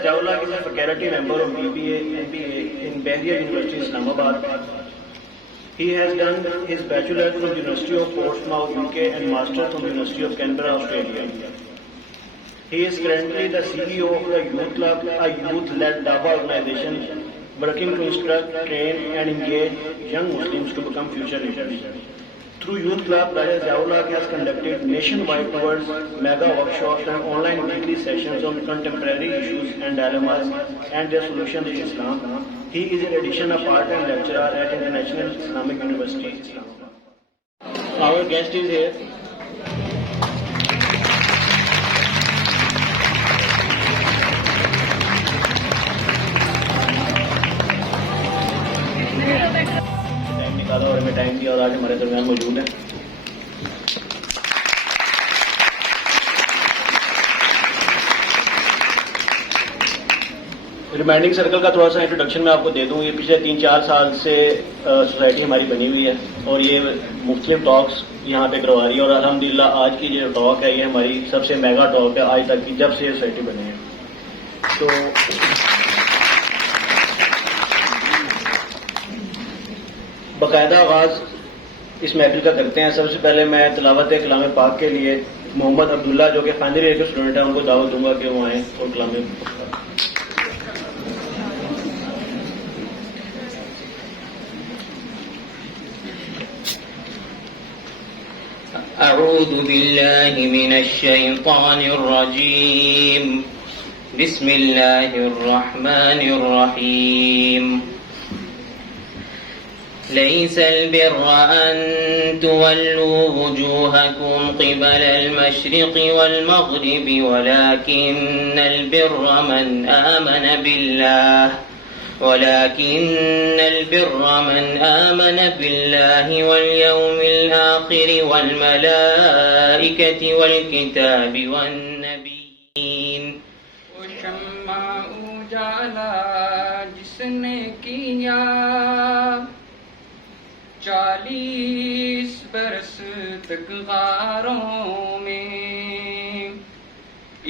Raja Jawla is a faculty member of BBA MBA in Bahria University, Islamabad. He has done his bachelor from the University of Portsmouth, UK, and master from the University of Canberra, Australia. He is currently the CEO of the Youth Club, a youth-led Dawah organization working to instruct, train, and engage young Muslims to become future leaders. Through Youth Club, Raja Jawla has conducted nationwide tours, mega workshops, and online weekly sessions on contemporary issues and dilemmas and their solutions in Islam. He is in addition a part-time lecturer at International Islamic University, Islamabad. Our guest is here. Time نکالا اور ہمیں time دیا اور آج ہمارے درمیان موجود ہیں. ریمائنڈنگ سرکل کا تھوڑا سا انٹروڈکشن میں آپ کو دے دوں. یہ پچھلے 3-4 سال سے سوسائٹی ہماری بنی ہوئی ہے اور یہ مختلف ٹاکس یہاں پہ کروا رہی ہے اور الحمدللہ آج کی جو ٹاک ہے یہ ہماری سب سے میگا ٹاک ہے آج تک کی جب سے یہ سوسائٹی بنی ہے. تو باقاعدہ آغاز اس محفل کا کرتے ہیں. سب سے پہلے میں تلاوت کلام پاک کے لیے محمد عبداللہ جو کہ فائنل ایئر کے اسٹوڈنٹ ہیں ان کو دعوت دوں گا کہ وہ آئیں اور کلام أعوذ بالله من الشيطان الرجيم بسم الله الرحمن الرحيم ليس البر أن تولوا وجوهكم قبل المشرق والمغرب ولكن البر من آمن بالله واليوم الآخر والملائكة والكتاب والنبيين. شمع اجالا جس نے کیا 40 برس تک غاروں میں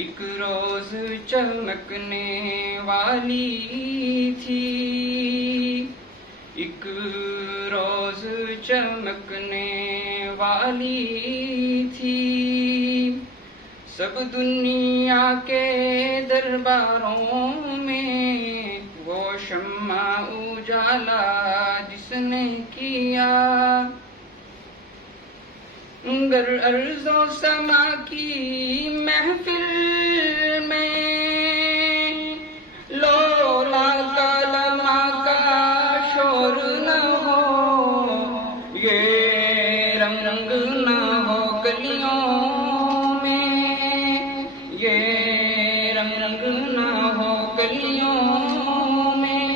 ایک روز چمکنے والی تھی ایک روز چمکنے والی تھی سب دنیا کے درباروں میں وہ شمع اجالا جس نے کیا گر ارض و سما کی محفل میں لولا کلمہ کا شور نہ ہو یہ رنگ نہ ہو گلیوں میں یہ رنگ نہ ہو گلیوں میں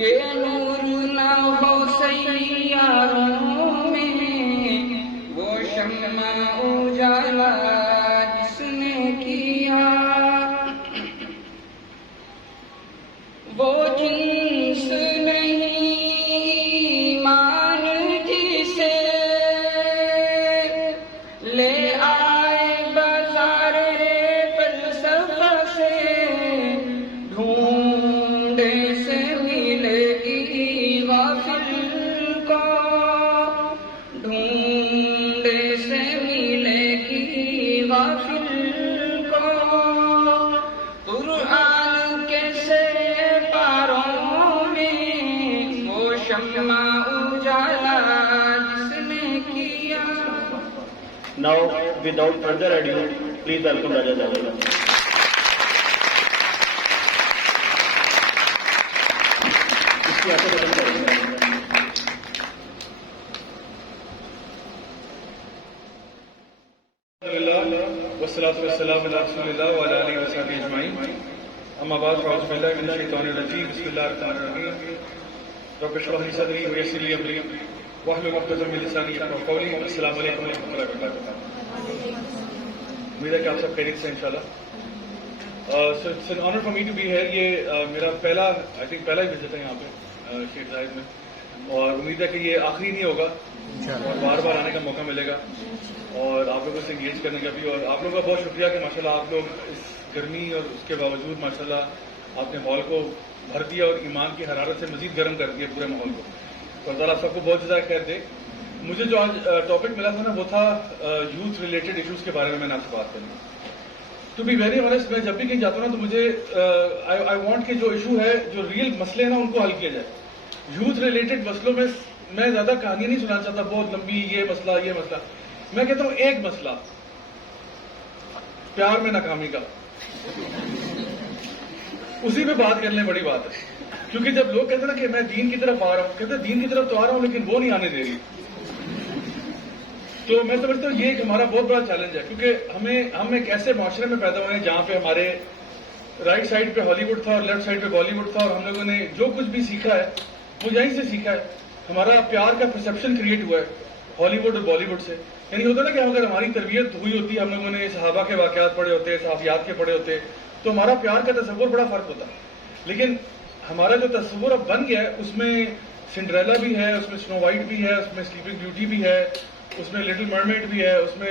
یہ نور نہ ہو سیاروں میں وہ شمع اجالا جس نے کیا وہ جنس نہیں ایمان جسے لے آئے بازار فلسفہ سے ڈھونڈے سے ملے گی غافل کو ڈھونڈے سے ملے گی غافل کو قرآن کے پاروں میں وہ شمع اجالا جس نے کیا. Now, without further ado, please welcome Raja Jawla. اس کی آخر ختم کریں گے. والصلاة والسلام على رسول الله وعلى آله وصحبه أجمعين. أما بعد فأعوذ بالله من الشيطان الرجيم بسم الله الرحمن الرحيم. رب اشرح لي صدري ويسر لي أمري واحلل عقدة من لساني يفقهوا قولي. السلام علیکم ورحمۃ اللہ وبرکاتہ. امید ہے کہ آپ سب خیریت سے انشاءاللہ. So it's an honor for me to be here. یہ میرا پہلا ہی وزٹ ہے یہاں پہ شیخ زاید میں. اور امید ہے کہ یہ آخری نہیں ہوگا اور بار بار آنے کا موقع ملے گا اور آپ لوگوں سے انگیج کرنے کا بھی. اور آپ لوگوں کا بہت شکریہ کہ ماشاءاللہ آپ لوگ اس گرمی اور اس کے باوجود ماشاءاللہ آپ نے ہال کو بھر دیا اور ایمان کی حرارت سے مزید گرم کر دیا پورے ماحول کو. تو اللہ تعالیٰ سب کو بہت جزائے خیر دے. مجھے جو آج ٹاپک ملا تھا نا وہ تھا یوتھ ریلیٹڈ ایشوز کے بارے میں آپ سے بات کرنا. ٹو بی ویری آنیسٹ میں جب بھی کہیں جاتا ہوں نا تو مجھے آئی وانٹ کہ جو ایشو ہے جو ریئل مسئلے ہیں نا ان کو حل کیا جائے. یوتھ ریلیٹڈ مسئلوں میں زیادہ کہانی نہیں سنانا چاہتا بہت لمبی یہ مسئلہ. میں کہتا ہوں ایک مسئلہ پیار میں ناکامی کا, اسی پہ بات کرنے بڑی بات ہے. کیونکہ جب لوگ کہتے ہیں نا کہ میں دین کی طرف آ رہا ہوں, کہتے ہیں دین کی طرف تو آ رہا ہوں لیکن وہ نہیں آنے دے رہی. تو میں سمجھتا ہوں یہ ایک ہمارا بہت بڑا چیلنج ہے کیونکہ ہم ایک ایسے معاشرے میں پیدا ہوئے ہیں جہاں پہ ہمارے رائٹ سائڈ پہ ہالی ووڈ تھا اور لیفٹ سائڈ پہ بالی ووڈ تھا, اور ہم لوگوں نے جو کچھ بھی سیکھا ہے وہ یہیں سے سیکھا ہے. ہمارا پیار کا پرسپشن کریٹ ہوا ہے ہالی ووڈ اور بالی ووڈ سے. یعنی ہوتا نا کہ اگر ہماری تربیت ہوئی ہوتی, ہم لوگوں نے صحابہ کے واقعات پڑھے ہوتے, صحافیات کے پڑھے ہوتے, تو ہمارا پیار کا تصور بڑا فرق ہوتا. لیکن ہمارا جو تصور اب بن گیا ہے اس میں سنڈریلا بھی ہے, اس میں سنو وائٹ بھی ہے, اس میں سلیپنگ بیوٹی بھی ہے, اس میں لٹل مرمیڈ بھی ہے, اس میں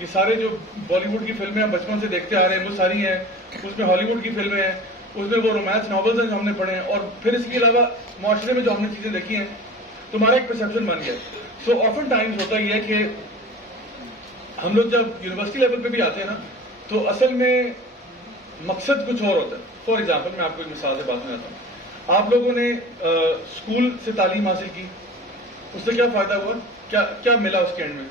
یہ سارے جو بالی ووڈ کی فلمیں ہم بچپن سے دیکھتے آ رہے ہیں وہ ساری ہیں, اس میں ہالی ووڈ کی فلمیں ہیں, اس میں وہ رومانس ناولز ہیں جو ہم نے پڑھے ہیں, اور پھر اس کے علاوہ معاشرے میں جو ہم نے چیزیں دیکھی ہیں تو ہمارا ایک پرسپشن بن گیا. سو آفن ٹائمز ہوتا یہ ہے کہ ہم لوگ جب یونیورسٹی لیول پہ بھی آتے ہیں نا تو اصل میں مقصد کچھ اور ہوتا ہے. فار ایگزامپل میں آپ کو ایک مثال سے بات میں آتا ہوں. آپ لوگوں نے اسکول سے تعلیم حاصل کی, اس سے کیا فائدہ ہوا, کیا ملا اس کے اینڈ میں؟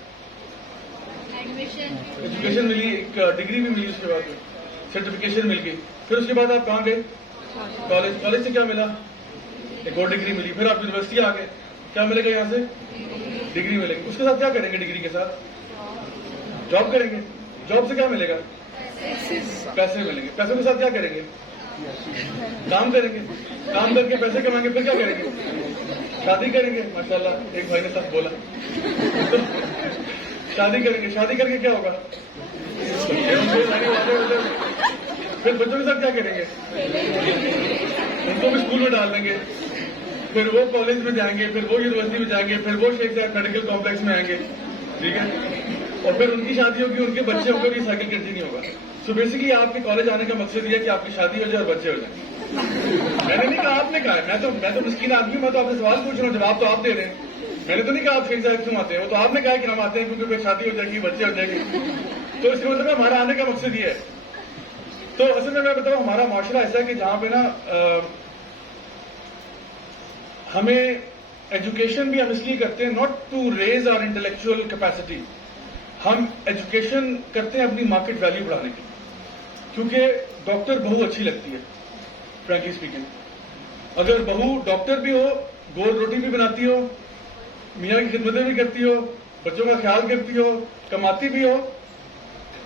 ایجوکیشن ملی, ایک ڈگری بھی ملی, اس کے بعد سرٹیفکیشن مل گئی. پھر اس کے بعد آپ کہاں گئے؟ کالج سے کیا ملا؟ ایک اور ڈگری ملی. پھر آپ یونیورسٹی آ گئے, کیا ملے گا یہاں سے؟ ڈگری ملے گی. اس کے ساتھ کیا کریں گے؟ ڈگری کے ساتھ جاب کریں گے. جاب سے کیا ملے گا؟ پیسے ملیں گے. پیسوں کے ساتھ کیا کریں گے؟ کام کریں گے. کام کر کے پیسے کمائیں گے. پھر کیا کریں گے؟ شادی کریں گے. ماشاءاللہ ایک بھائی نے سب بولا شادی کریں گے. شادی کر کے کیا ہوگا؟ پھر بچوں کے ساتھ کیا کریں گے؟ ان کو بھی اسکول میں ڈال دیں گے, پھر وہ کالج میں جائیں گے, پھر وہ یونیورسٹی میں جائیں گے, پھر وہ شیخ زاید میڈیکل کمپلیکس میں آئیں گے, ٹھیک ہے, اور پھر ان کی شادی ہوگی, ان کے بچے ہوں گے, اور یہ سائیکل کنٹینیو ہوگا. سو بیسکلی آپ کے کالج آنے کا مقصد یہ ہے کہ آپ کی شادی ہو جائے اور بچے ہو جائیں. میں نے نہیں کہا, آپ نے کہا ہے. میں تو مسکین آدمی ہوں, میں تو آپ سے سوال پوچھ رہا ہوں, جواب تو آپ دے رہے ہیں. میں نے تو نہیں کہا آپ شیخ زاید کیوں آتے ہیں, وہ تو آپ نے کہا کہ ہم آتے ہیں کیونکہ پھر شادی ہو جائے گی, بچے ہو جائیں گے. تو اس کے مطلب ہمارا آنے کا مقصد یہ ہے. تو اصل میں بتاؤں ہمارا معاشرہ ایسا ہے کہ جہاں پہ نا ہمیں ایجوکیشن بھی ہم اس لیے کرتے ہیں not to raise our intellectual capacity, ہم ایجوکیشن کرتے ہیں اپنی مارکیٹ ویلیو بڑھانے کی. کیونکہ ڈاکٹر بہو اچھی لگتی ہے فرینکلی اسپیکنگ. اگر بہو ڈاکٹر بھی ہو, گول روٹی بھی بناتی ہو, میاں کی خدمتیں بھی کرتی ہو, بچوں کا خیال کرتی ہو, کماتی بھی ہو,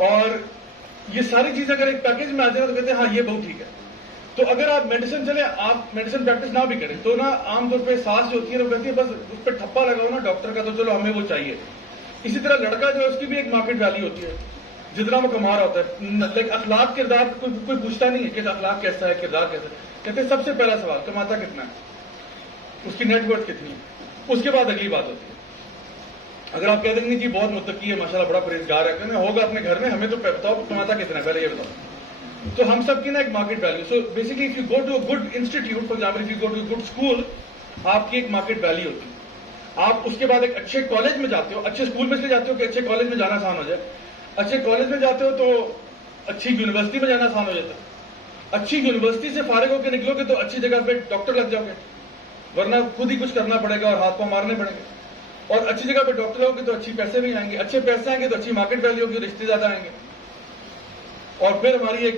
اور یہ ساری چیزیں اگر ایک پیکج میں آ جائے تو کہتے ہیں ہاں یہ بہت ٹھیک ہے. تو اگر آپ میڈیسن چلے, آپ میڈیسن پریکٹس نہ بھی کریں تو نا عام طور پہ ساس جو ہوتی ہے وہ کہتی ہے بس اس پہ ٹھپا لگاؤ نا ڈاکٹر کا, تو چلو ہمیں وہ چاہیے. اسی طرح لڑکا جو ہے اس کی بھی ایک مارکیٹ ویلیو ہوتی ہے جتنا وہ کما رہا ہوتا ہے. لائک اخلاق کردار کوئی پوچھتا نہیں ہے کہ اخلاق کیسا ہے, کردار کیسا ہے. کہتے ہیں سب سے پہلا سوال کماتا کتنا ہے, اس کی نیٹ ورتھ کتنی ہے. اس کے بعد اگلی بات ہوتی ہے. اگر آپ کہہ دیں گے جی بہت متقی ہے, ماشاءاللہ بڑا پرہیزگار ہے, کہنا ہوگا اپنے گھر میں, ہمیں تو بتاؤ کماتا کتنا ہے پہلے یہ بتاؤ. تو ہم سب کی نا ایک market value. So basically if you go to a good institute, for example if you go to a good school, آپ کی ایک مارکیٹ ویلیو ہوتی ہے. آپ اس کے بعد ایک اچھے کالج میں جاتے ہو, اچھے اسکول میں سے جاتے ہو کہ اچھے کالج میں جانا آسان ہو جائے. اچھے کالج میں جاتے ہو تو اچھی یونیورسٹی میں جانا آسان ہو جاتا ہے. اچھی یونیورسٹی سے فارغ ہو کے نکلو گے تو اچھی جگہ پہ ڈاکٹر لگ جاؤ گے, ورنہ خود ہی کچھ کرنا پڑے گا اور ہاتھ پاؤں مارنے پڑیں گے. اور اچھی جگہ پہ ڈاکٹر ہوگے تو اچھی پیسے بھی آئیں گے, اچھے پیسے آئیں گے تو اچھی مارکیٹ ویلیو ہوگی, رشتے زیادہ آئیں گے. اور پھر ہماری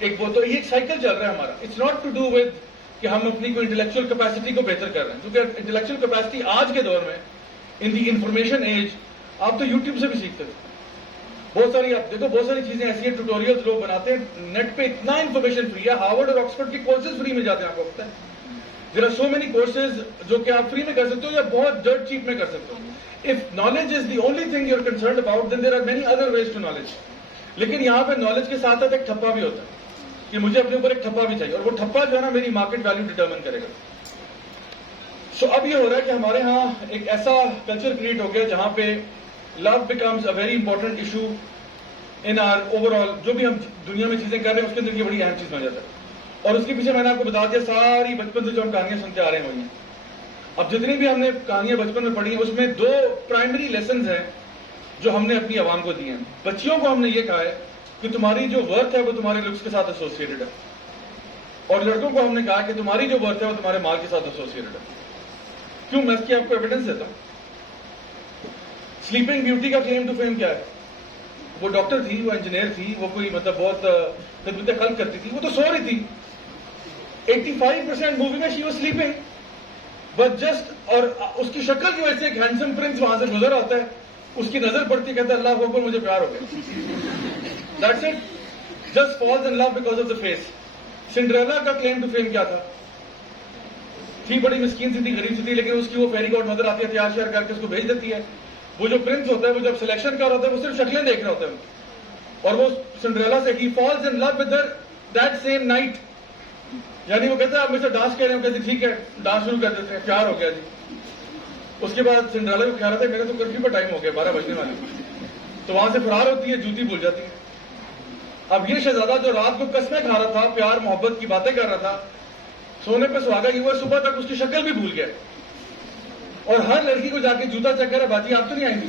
ایک وہ تو یہ ایک سائیکل چل رہا ہے ہمارا. It's not to do with کہ ہم اپنی کوئی انٹلیکچوئل کیپیسٹی کو بہتر کر رہے ہیں, کیونکہ انٹلیکچوئل کیپیسٹی آج کے دور میں ان دی انفارمیشن ایج, آپ تو یوٹیوب سے بھی سیکھتے ہیں. بہت ساری آپ دیکھو, بہت ساری چیزیں ایسی ہیں, ٹیوٹوریلز لوگ بناتے ہیں نیٹ پہ, اتنا انفارمیشن فری ہے. ہارورڈ اور آکسفورڈ کے کورسز فری میں جاتے ہیں, آپ کو پتہ ہے. There are so many courses جو کہ آپ فری میں کر سکتے ہو یا بہت ڈرٹ چیپ میں کر سکتے ہو. If knowledge is the only thing you are concerned about, then there are many other ways to knowledge. لیکن یہاں پہ نالج کے ساتھ ساتھ ایک ٹھپا بھی ہوتا ہے کہ مجھے اپنے اوپر ایک ٹھپا بھی چاہیے, اور وہ ٹھپا جو ہے نا میری مارکیٹ ویلیو ڈیٹرمن کرے گا. سو اب یہ ہو رہا ہے کہ ہمارے ہاں ایک ایسا کلچر کریٹ ہو گیا جہاں پہ love becomes a very important issue in our over all. جو بھی ہم دنیا میں چیزیں کر رہے ہیں اس کے اندر یہ بڑی اہم چیز بن جاتا ہے. اور اس کے پیچھے میں نے آپ کو بتا دیا ساری بچپن سے جو ہم کہانیاں سنتے آ رہے ہیں. اب جتنی بھی ہم نے کہانیاں بچپن میں پڑھی ہیں اس میں 2 پرائمری لیسنز ہیں جو ہم نے اپنی عوام کو دیے ہیں. بچیوں کو ہم نے یہ کہا ہے کہ تمہاری جو ورتھ ہے وہ تمہارے لکس کے ساتھ ایسوسیٹڈ ہے, اور لڑکوں کو ہم نے کہا کہ تمہاری جو ورتھ ہے وہ تمہارے مال کے ساتھ ایسوسیٹڈ ہے. کیوں؟ میں اس کی آپ کو ایویڈنس دیتا ہوں. سلیپنگ بیوٹی کا کلیم ٹو فیم کیا ہے؟ وہ ڈاکٹر تھی, وہ انجینئر تھی, وہ کوئی مطلب بہت خدمت خلق کرتی تھی, وہ تو سو رہی تھی. 85% مووی میں she was sleeping but just, اور اس کی شکل کی وجہ سے ایک ہینڈسم پرنس وہاں سے گزر آتا ہے, اس کی نظر پڑتی ہے, کہتا ہے اللہ اکبر مجھے پیار ہو گیا. That's it, just falls in love because of the face. Cinderella کا کلیم ٹو فیم کیا تھا؟ تھی بڑی مسکین سی تھی, غریب سی تھی, لیکن اس کی وہ فیری گاڈ مدر آتی ہے, تیار شیار کر کے اس کو بھیج دیتی ہے. وہ جو پرنس ہوتا ہے وہ جب سلیکشن کر ہوتا ہے وہ صرف شکلیں دیکھ رہا ہوتا ہے, اور وہ سنڈریلا سے he falls in love with her that same night. یعنی وہ کہتا ہے آپ مجھ سے ڈانس کہہ رہے ہیں, کہتے ٹھیک ہے ڈانس شروع کر دیتے ہیں, پیار ہو گیا جی. اس کے بعد سنڈریلا کو خیال آتا ہے میرا تو کرفیو کا ٹائم ہو گیا 12 بجنے والے, تو وہاں سے فرار ہوتی ہے, جوتی بھول جاتی ہے. اب یہ شہزادہ جو رات کو قسمیں کھا رہا تھا, پیار محبت کی باتیں کر رہا تھا, سونے پہ سہاگا کی وہ صبح تک اس کی شکل بھی بھول گیا, اور ہر لڑکی کو جا کے جوتا چیک کرا, باجی آپ تو نہیں آئی تھی.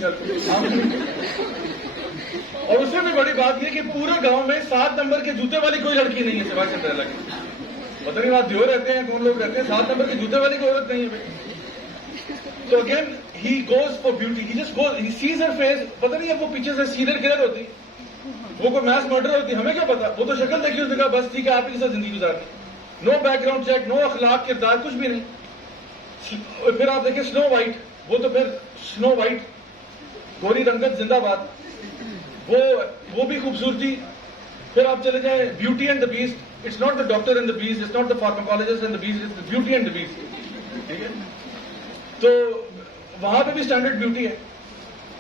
اور اس میں بھی بڑی بات یہ کہ پورے گاؤں میں 7 نمبر کے جوتے والی کوئی لڑکی نہیں ہے سوائے سنڈریلا کی. پتہ نہیں وہاں دیو رہتے ہیں, کون لوگ رہتے ہیں, 7 نمبر کے جوتے والی کوئی عورت نہیں ہے. تو again he goes for beauty, he just goes, he sees her face. پتہ نہیں اب وہ پیچھے سے سیریل کلر ہوتی, وہ کوئی میس مرڈر ہوتی, ہمیں کیا پتا. وہ تو شکل دیکھی, اس نے کہا بس ٹھیک ہے آپ ہی کے ساتھ زندگی گزارنی. نو بیک گراؤنڈ چیک, نو اخلاق کردار, کچھ بھی نہیں. پھر آپ دیکھیں سنو وائٹ, وہ تو پھر سنو وائٹ, گوری رنگت زندہ باد, وہ بھی خوبصورتی. پھر آپ چلے جائیں beauty and the beast, it's not the doctor and the beast, it's not the pharmacologist and the beast, it's the beauty and the beast. ٹھیک ہے, تو وہاں پہ بھی اسٹینڈرڈ بیوٹی ہے.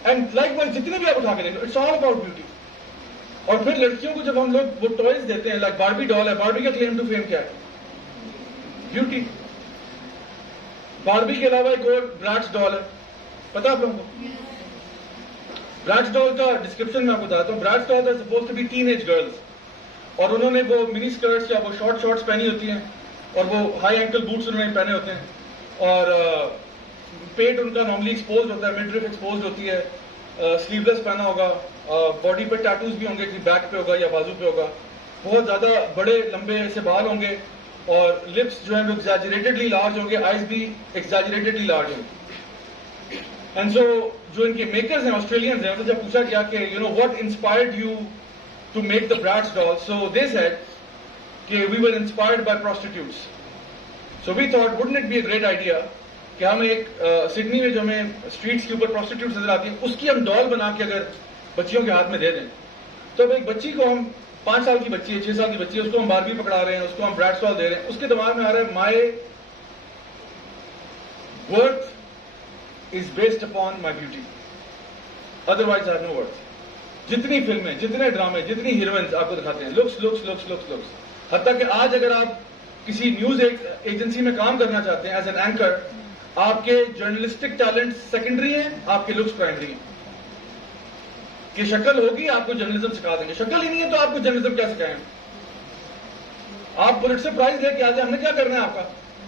اینڈ لائک وائز جتنے بھی آپ اٹھا کے دیکھو, اٹس آل اباؤٹ بیوٹی. اور پھر لڑکیوں کو جب ہم لوگ وہ ٹوائز دیتے ہیں, لائک باربی ڈال ہے, باربی کا کلیم ٹو فیم کیا ہے؟ بیوٹی. باربی کے علاوہ ایک اور براتس ڈال ہے, پتا آپ لوگوں کو؟ براتس ڈال کا ڈسکرپشن میں آپ کو بتاتا ہوں. Bratz doll are supposed to be teenage girls, اور انہوں نے وہ منی اسکرٹس یا وہ شارٹ شارٹس پہنی ہوتی ہیں, اور وہ ہائی اینکل بوٹس انہوں نے پہنے ہوتے ہیں, اور پیٹ ان کا نارملی ایکسپوز ہوتا ہے, مڈ ریف ایکسپوز ہوتی ہے, سلیو لیس پہنا ہوگا, باڈی پہ ٹیٹوز بھی ہوں گے, بیک پہ ہوگا یا بازو پہ ہوگا, بہت زیادہ بڑے لمبے سے بال ہوں گے, اور لپس جو ہیں وہ ایگزیجریٹڈلی لارج ہوں گے, آئیز بھی ایگزیجریٹڈلی لارج ہوں گے. اینڈ سو جو ان کے میکرز ہیں آسٹریلینز ہیں, ان سے جب پوچھا گیا کہ you know what inspired you to make the Bratz doll, so they said کہ we were inspired by prostitutes. So we thought wouldn't it be a great idea کہ ہم ایک سڈنی میں جو ہمیں اسٹریٹس کے اوپر پروسٹیٹیوٹس نظر آتی ہیں, اس کی ہم ڈال بنا کے اگر بچیوں کے ہاتھ میں دے دیں. تو اب ایک بچی کو ہم 5 سال کی بچی ہے, 6 سال کی بچی ہے, اس کو ہم باربی پکڑا رہے ہیں, اس کو ہم براتس ڈال دے رہے ہیں, اس کے دماغ میں آ رہا ہے my worth is based upon my beauty, otherwise I have no worth. جتنی فلمیں, جتنے ڈرامے, جتنی ہیروئنز آپ کو دکھاتے ہیں, looks looks looks looks looks. حتیٰ کہ آج اگر آپ کسی نیوز ایجنسی میں کام کرنا چاہتے ہیں ایز این اینکر, آپ کے جرنلسٹک ٹیلنٹ سیکنڈری ہیں, آپ کے لکس پرائمری ہیں. کہ شکل ہوگی آپ کو جرنلزم سکھا دیں گے, شکل ہی نہیں ہے تو آپ کو جرنلزم کیا سکھائیں. آپ پولیٹسر پرائز لے کے آ جائیں, ہم نے کیا کرنا ہے آپ کا,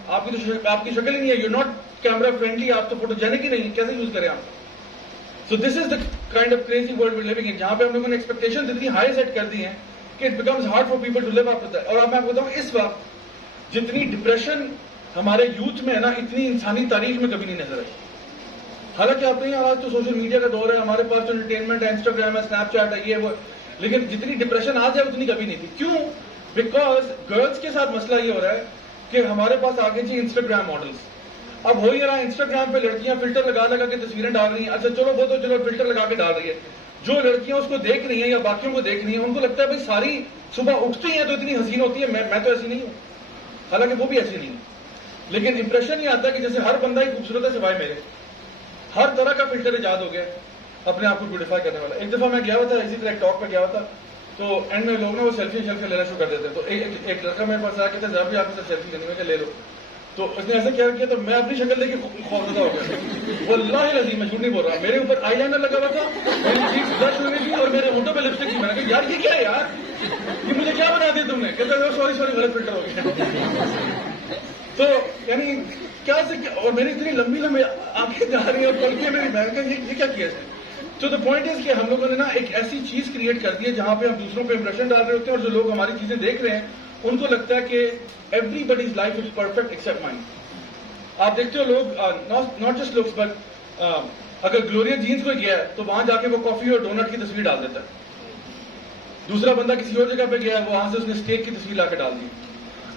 آپ کی شکل ہی نہیں ہے, یو ناٹ کیمرا فرینڈلی, آپ تو فوٹوجینک ہی نہیں, کیسے یوز کریں آپ. So this is the kind of crazy world we living in, جہاں پہ ہم لوگوں نے ایکسپیکٹیشن اتنی ہائی سیٹ کر دی ہیں کہ it becomes hard for people to live up with that. اور اب میں آپ کو بتاؤں, اس وقت جتنی ڈپریشن ہمارے یوتھ میں ہے نا, اتنی انسانی تاریخ میں کبھی نہیں نظر آئی. حالانکہ آپ نہیں, آج تو سوشل میڈیا کا دور ہے, ہمارے پاس جو انٹرٹینمنٹ ہے, انسٹاگرام ہے, اسنیپ چیٹ ہے, یہ وہ, لیکن جتنی ڈپریشن آج ہے اتنی کبھی نہیں تھی. کیوں؟ بیکاز گرلس کے ساتھ مسئلہ یہ ہو رہا ہے کہ ہمارے پاس آگے جی انسٹاگرام ماڈلس. اب ہو ہی رہا ہے, انسٹاگرام پہ لڑکیاں فلٹر لگا لگا کے تصویریں ڈال رہی ہیں. اچھا چلو وہ تو چلو فلٹر لگا کے ڈال رہی ہے, جو لڑکیاں اس کو دیکھ رہی ہیں یا باقیوں کو دیکھ رہی ہیں, ان کو لگتا ہے بھائی ساری صبح اٹھتی ہیں تو اتنی حسین ہوتی ہے, میں تو ایسی نہیں ہوں. حالانکہ وہ بھی ایسی نہیں ہے, لیکن امپریشن یہ آتا ہے کہ جیسے ہر بندہ ہی خوبصورت ہے سوائے میرے. ہر طرح کا فلٹر ایجاد ہو گیا اپنے آپ کو بیوٹیفائی کرنے والا. ایک دفعہ میں گیا ہوا تھا, اسی طرح ایک ٹاک پہ گیا ہوا تھا, تو اینڈ میں لوگ نا وہ سیلفی لینا شروع کر دیتے ہیں. تو ایک لڑکا میرے پاس آیا, کہتے ہیں ذرا بھی آپ کے ساتھ سیلفی لینی, میں کہ لے لو. تو اس نے ایسا کیا کیا تو میں اپنی شکل دیکھ کے خوفزدہ ہو گیا. واللہ العظیم میں جھوٹ نہیں بول رہا, میرے اوپر آئی لائنر لگا ہوا تھا, میری چیز بلش ہوئی تھی اور میرے ہونٹوں پہ لپسٹک تھی. میں نے کہا یار یہ کیا ہے یار, یہ مجھے کیا بنا دیا تم نے؟ کہتا ہے سوری غلط فلٹر ہو گیا. تو یعنی کیا سے کیا, اور میری اتنی لمبی لمبی آنکھیں جا رہی ہیں اور پلکیں میری, میں نے کہا یہ کیا کیا ہے. تو دا پوائنٹ از کہ ہم لوگوں نے نا ایک ایسی چیز کریٹ کر دی ہے جہاں پہ ہم دوسروں پہ امپریشن ڈال رہے ہوتے ہیں, اور جو لوگ ہماری چیزیں دیکھ رہے ہیں ان کو لگتا ہے کہ every buddies life is perfect accept mine. آپ دیکھتے ہو لوگ ناٹ جسٹ لوگس بٹ اگر گلوریا جینز کوئی گیا ہے تو وہاں جا کے وہ کافی اور ڈونٹ کی تصویر ڈال دیتا ہے. دوسرا بندہ کسی اور جگہ پہ گیا ہے, وہاں سے اس نے اسٹیک کی تصویر لا کے ڈال دی.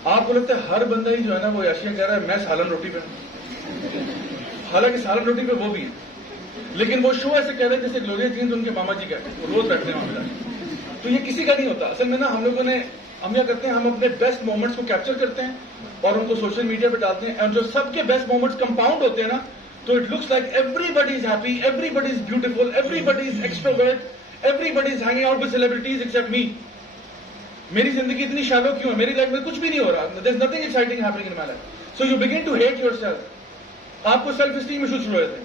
آپ کو لگتا ہے ہر بندہ ہی جو ہے نا وہ ایشیا کہہ رہا ہے میں سالن روٹی پہ ہوں, حالانکہ سالن روٹی پہ وہ بھی ہے, لیکن وہ شو ایسے کہہ رہے ہیں جیسے گلوریا جینز ان کے ماما جی کہتے ہیں, وہ روز بیٹھتے ہیں وہاں پہ. تو یہ کسی کا نہیں ہوتا. اصل میں نا ہم لوگوں نے ہم کیا کرتے ہیں, ہم اپنے بیسٹ مومنٹس کو کیپچر کرتے ہیں اور ان کو سوشل میڈیا پہ ڈالتے ہیں, اور جو سب کے بیسٹ مومنٹس کمپاؤنڈ ہوتے ہیں نا تو it looks like everybody is happy, everybody is beautiful, everybody is extrovert, everybody is hanging out with celebrities except me. میری زندگی اتنی شالو کیوں ہے, میری لائف میں کچھ بھی نہیں ہو رہا, there is nothing exciting happening in my life. So you begin to hate yourself. آپ کو سیلف اسٹیم ایشوز شروع ہوئے تھے.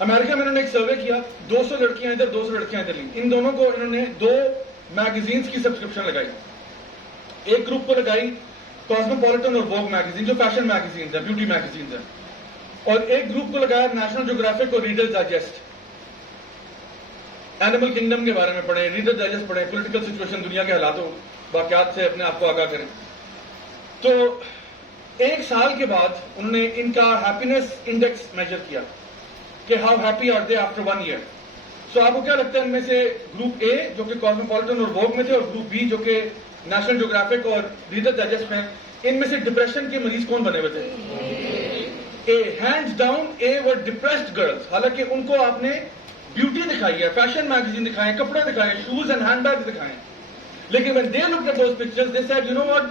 امریکہ میں انہوں نے ایک سروے کیا, 200 لڑکیاں ادھر 200 لڑکیاں ادھر لی. ان دونوں کو انہوں نے 2 میگزینس کی سبسکرپشن لگائی. ایک گروپ کو لگائی کاسموپولیٹن اور ووگ میگزین جو فیشن میگزینز ہیں, بیوٹی میگزینز ہیں, اور ایک گروپ کو لگایا نیشنل جیوگرافک اور ریڈرز ڈائجسٹ. اینیمل کنگڈم کے بارے میں پڑھیں, ریڈرز ڈائجسٹ پڑھیں, پولیٹیکل سچویشن دنیا کے حالاتوں واقعات سے اپنے آپ کو آگاہ کریں. تو 1 سال کے بعد انہوں نے ان کا ہیپینس انڈیکس میجر کیا کہ how happy are they after 1 year. So آپ کو کیا لگتا ہے ان میں سے گروپ اے جو کہ کاسموپولیٹن اور ووگ میں تھے, اور گروپ بی جو کہ نیشنل جیوگرافک اور ریڈرز ڈائجسٹ میں, ان میں سے ڈپریشن کے مریض کون بنے ہوئے تھے؟ A. Hands down a were depressed girls. حالانکہ ان کو آپ نے بیوٹی دکھائی ہے, فیشن میگزین دکھائے, کپڑے دکھائے, شوز اینڈ ہینڈ بیگ دکھائے, لیکن when they looked at those pictures they said you know what,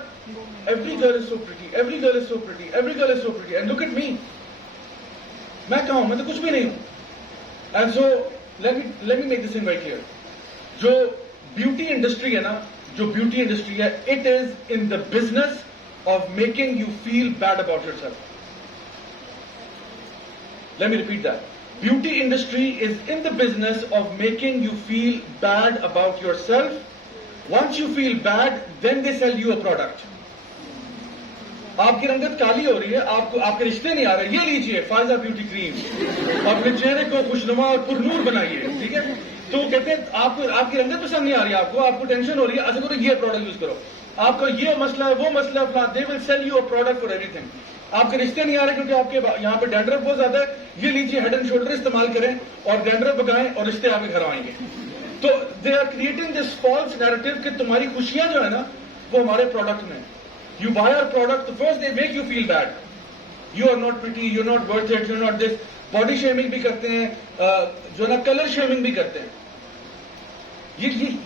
every girl is so pretty, every girl is so pretty, every girl is so pretty, and look at me, میں کہاں ہوں, میں تو کچھ بھی نہیں ہوں. And so let me make this thing very clear. جو بیوٹی انڈسٹری ہے نا, جو بیوٹی انڈسٹری ہے, it is in the business of making you feel bad about yourself. Let me repeat that. Beauty industry is in the business of making you feel bad about yourself. Once you feel bad, then they sell you a product. آپ کی رنگت کالی ہو رہی ہے, آپ کو آپ کے رشتے نہیں آ رہے, یہ لیجئے فائزہ بیوٹی کریم, اپنے چہرے کو خوشنما اور پرنور بنائیے, ٹھیک ہے. تو وہ کہتے ہیں آپ کی رنگت پسند نہیں آ رہی ہے, آپ کو ٹینشن ہو رہی ہے, ایسا کرو یہ پروڈکٹ یوز کرو, آپ کا یہ مسئلہ ہے, وہ مسئلہ ہے, they will sell you a product for ایوری تھنگ. آپ کے رشتے نہیں آ رہے کیونکہ آپ کے یہاں پہ ڈینڈرف بہت زیادہ ہے, یہ لیجیے ہیڈ اینڈ شولڈر استعمال کریں اور ڈینڈرف بگائیں اور رشتے آپ کے گھر آئیں گے. تو they are creating this false narrative کہ تمہاری خوشیاں جو ہے نا وہ ہمارے پروڈکٹ میں. You buy our product, first they make you feel bad, you are not pretty, you are not worth it, you are not this. Body shaming بھی کرتے ہیں, جو ہے نا کلر شیمنگ بھی کرتے ہیں.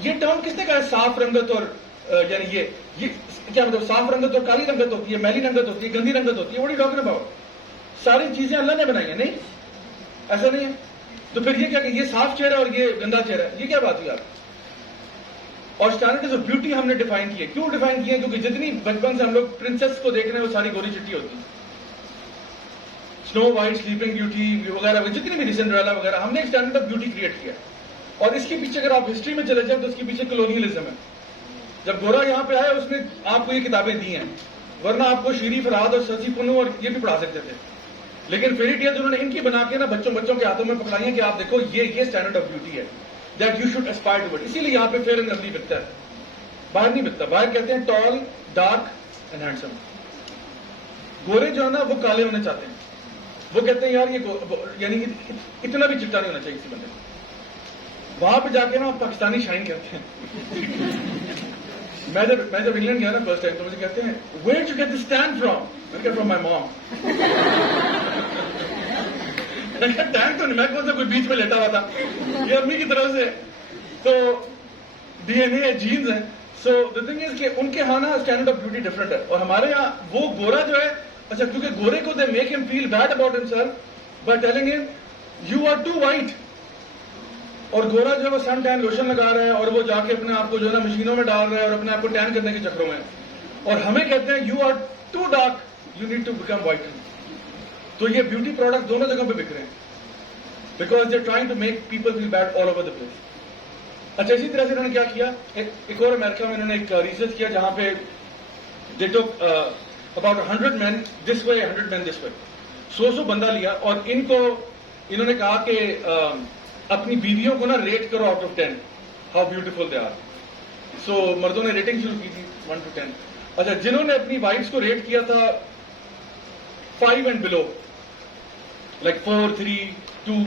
یہ ٹرم کس نے کہا ہے, صاف رنگت اور یعنی یہ کیا مطلب, صاف رنگت اور کالی رنگت ہوتی ہے, میلی رنگت ہوتی ہے, گندی رنگت ہوتی ہے, what are you talking about? ساری چیزیں اللہ نے بنائی ہیں, نہیں ایسا نہیں ہے. تو پھر یہ کیا کہ یہ صاف چہرہ اور یہ گندا چہرہ, یہ کیا بات ہوئی آپ؟ اور اسٹینڈرڈز آف بیوٹی ہم نے ڈیفائن کی ہے. کیوں ڈیفائن کی ہے؟ کیونکہ جتنی بچپن سے ہم لوگ پرنسس کو دیکھ رہے ہیں وہ ساری گوری چٹی ہوتی ہیں, سنو وائٹ, سلیپنگ بیوٹی وغیرہ, جتنی بھی سنڈریلا وغیرہ, ہم نے ایک اسٹینڈرڈ آف بیوٹی کریٹ کیا. اور اس کے پیچھے اگر آپ ہسٹری میں چلے جائیں تو اس کے پیچھے کلونیلزم ہے. جب گورا یہاں پہ آیا اس نے آپ کو یہ کتابیں دی ہیں, ورنہ آپ کو شیری فرہاد اور سچی پنو اور یہ بھی پڑھا سکتے تھے. لیکن فیری ٹیلز انہوں نے ان کی بنا کے نا بچوں کے ہاتھوں میں پکڑائی ہیں کہ آپ دیکھو یہ اسٹینڈرڈ آف بیوٹی ہے, that you should aspire to it. اسی لیے یہاں پہ فیئر اینڈ لولی بکتا ہے, باہر نہیں بکتا. باہر کہتے ہیں ٹال, ڈارک اینڈ ہینڈسم. گورے جو ہے نا وہ کالے ہونے چاہتے ہیں, وہ کہتے ہیں یار یہ یعنی اتنا بھی چٹا نہیں ہونا چاہیے کسی بندے کو. وہاں پہ جا کے نا پاکستانی شائن کرتے ہیں. میں جب انگلینڈ گیا نا فرسٹ ٹائم تو مجھے کہتے ہیں where ڈid you get this tan from? میں نے کہا from my mom. میں نے کہا ٹین تو نہیں, میں کون سا کوئی بیچ میں لیٹا ہوا تھا, یہ امی کی طرف سے. تو ڈی این اے جینز ہیں. سو the thing is کہ ان کے ہاں نا اسٹینڈرڈ آف بیوٹی ڈفرنٹ ہے, اور ہمارے یہاں وہ گورا جو ہے, اچھا کیونکہ گورے کو they make him feel bad about himself by telling him you are too white. اور گورا جو ہے وہ سن ٹین لوشن لگا رہا ہے اور وہ جا کے اپنے آپ کو جو ہے نا مشینوں میں ڈال رہا ہے اور اپنے آپ کو ٹین کرنے کے چکروں میں, اور ہمیں کہتے ہیں you are too dark you need to become white. تو یہ بیوٹی پروڈکٹ دونوں جگہ پہ بک رہے ہیں because they trying to make people feel bad all over the place. اچھا اسی طرح سے انہوں نے کیا کیا, ایک اور امریکہ میں انہوں نے ایک ریسرچ کیا جہاں پہ دے ٹوک about 100 men this way 100 men this way, 100 بندہ لیا اور ان کو انہوں نے کہا کہ اپنی بیویوں کو نا ریٹ کرو out of 10 how beautiful they are. So مردوں نے ریٹنگ شروع کی تھی 1 to 10. اچھا جنہوں نے اپنی وائفس کو ریٹ کیا تھا 5 and below like 4, 3, 2,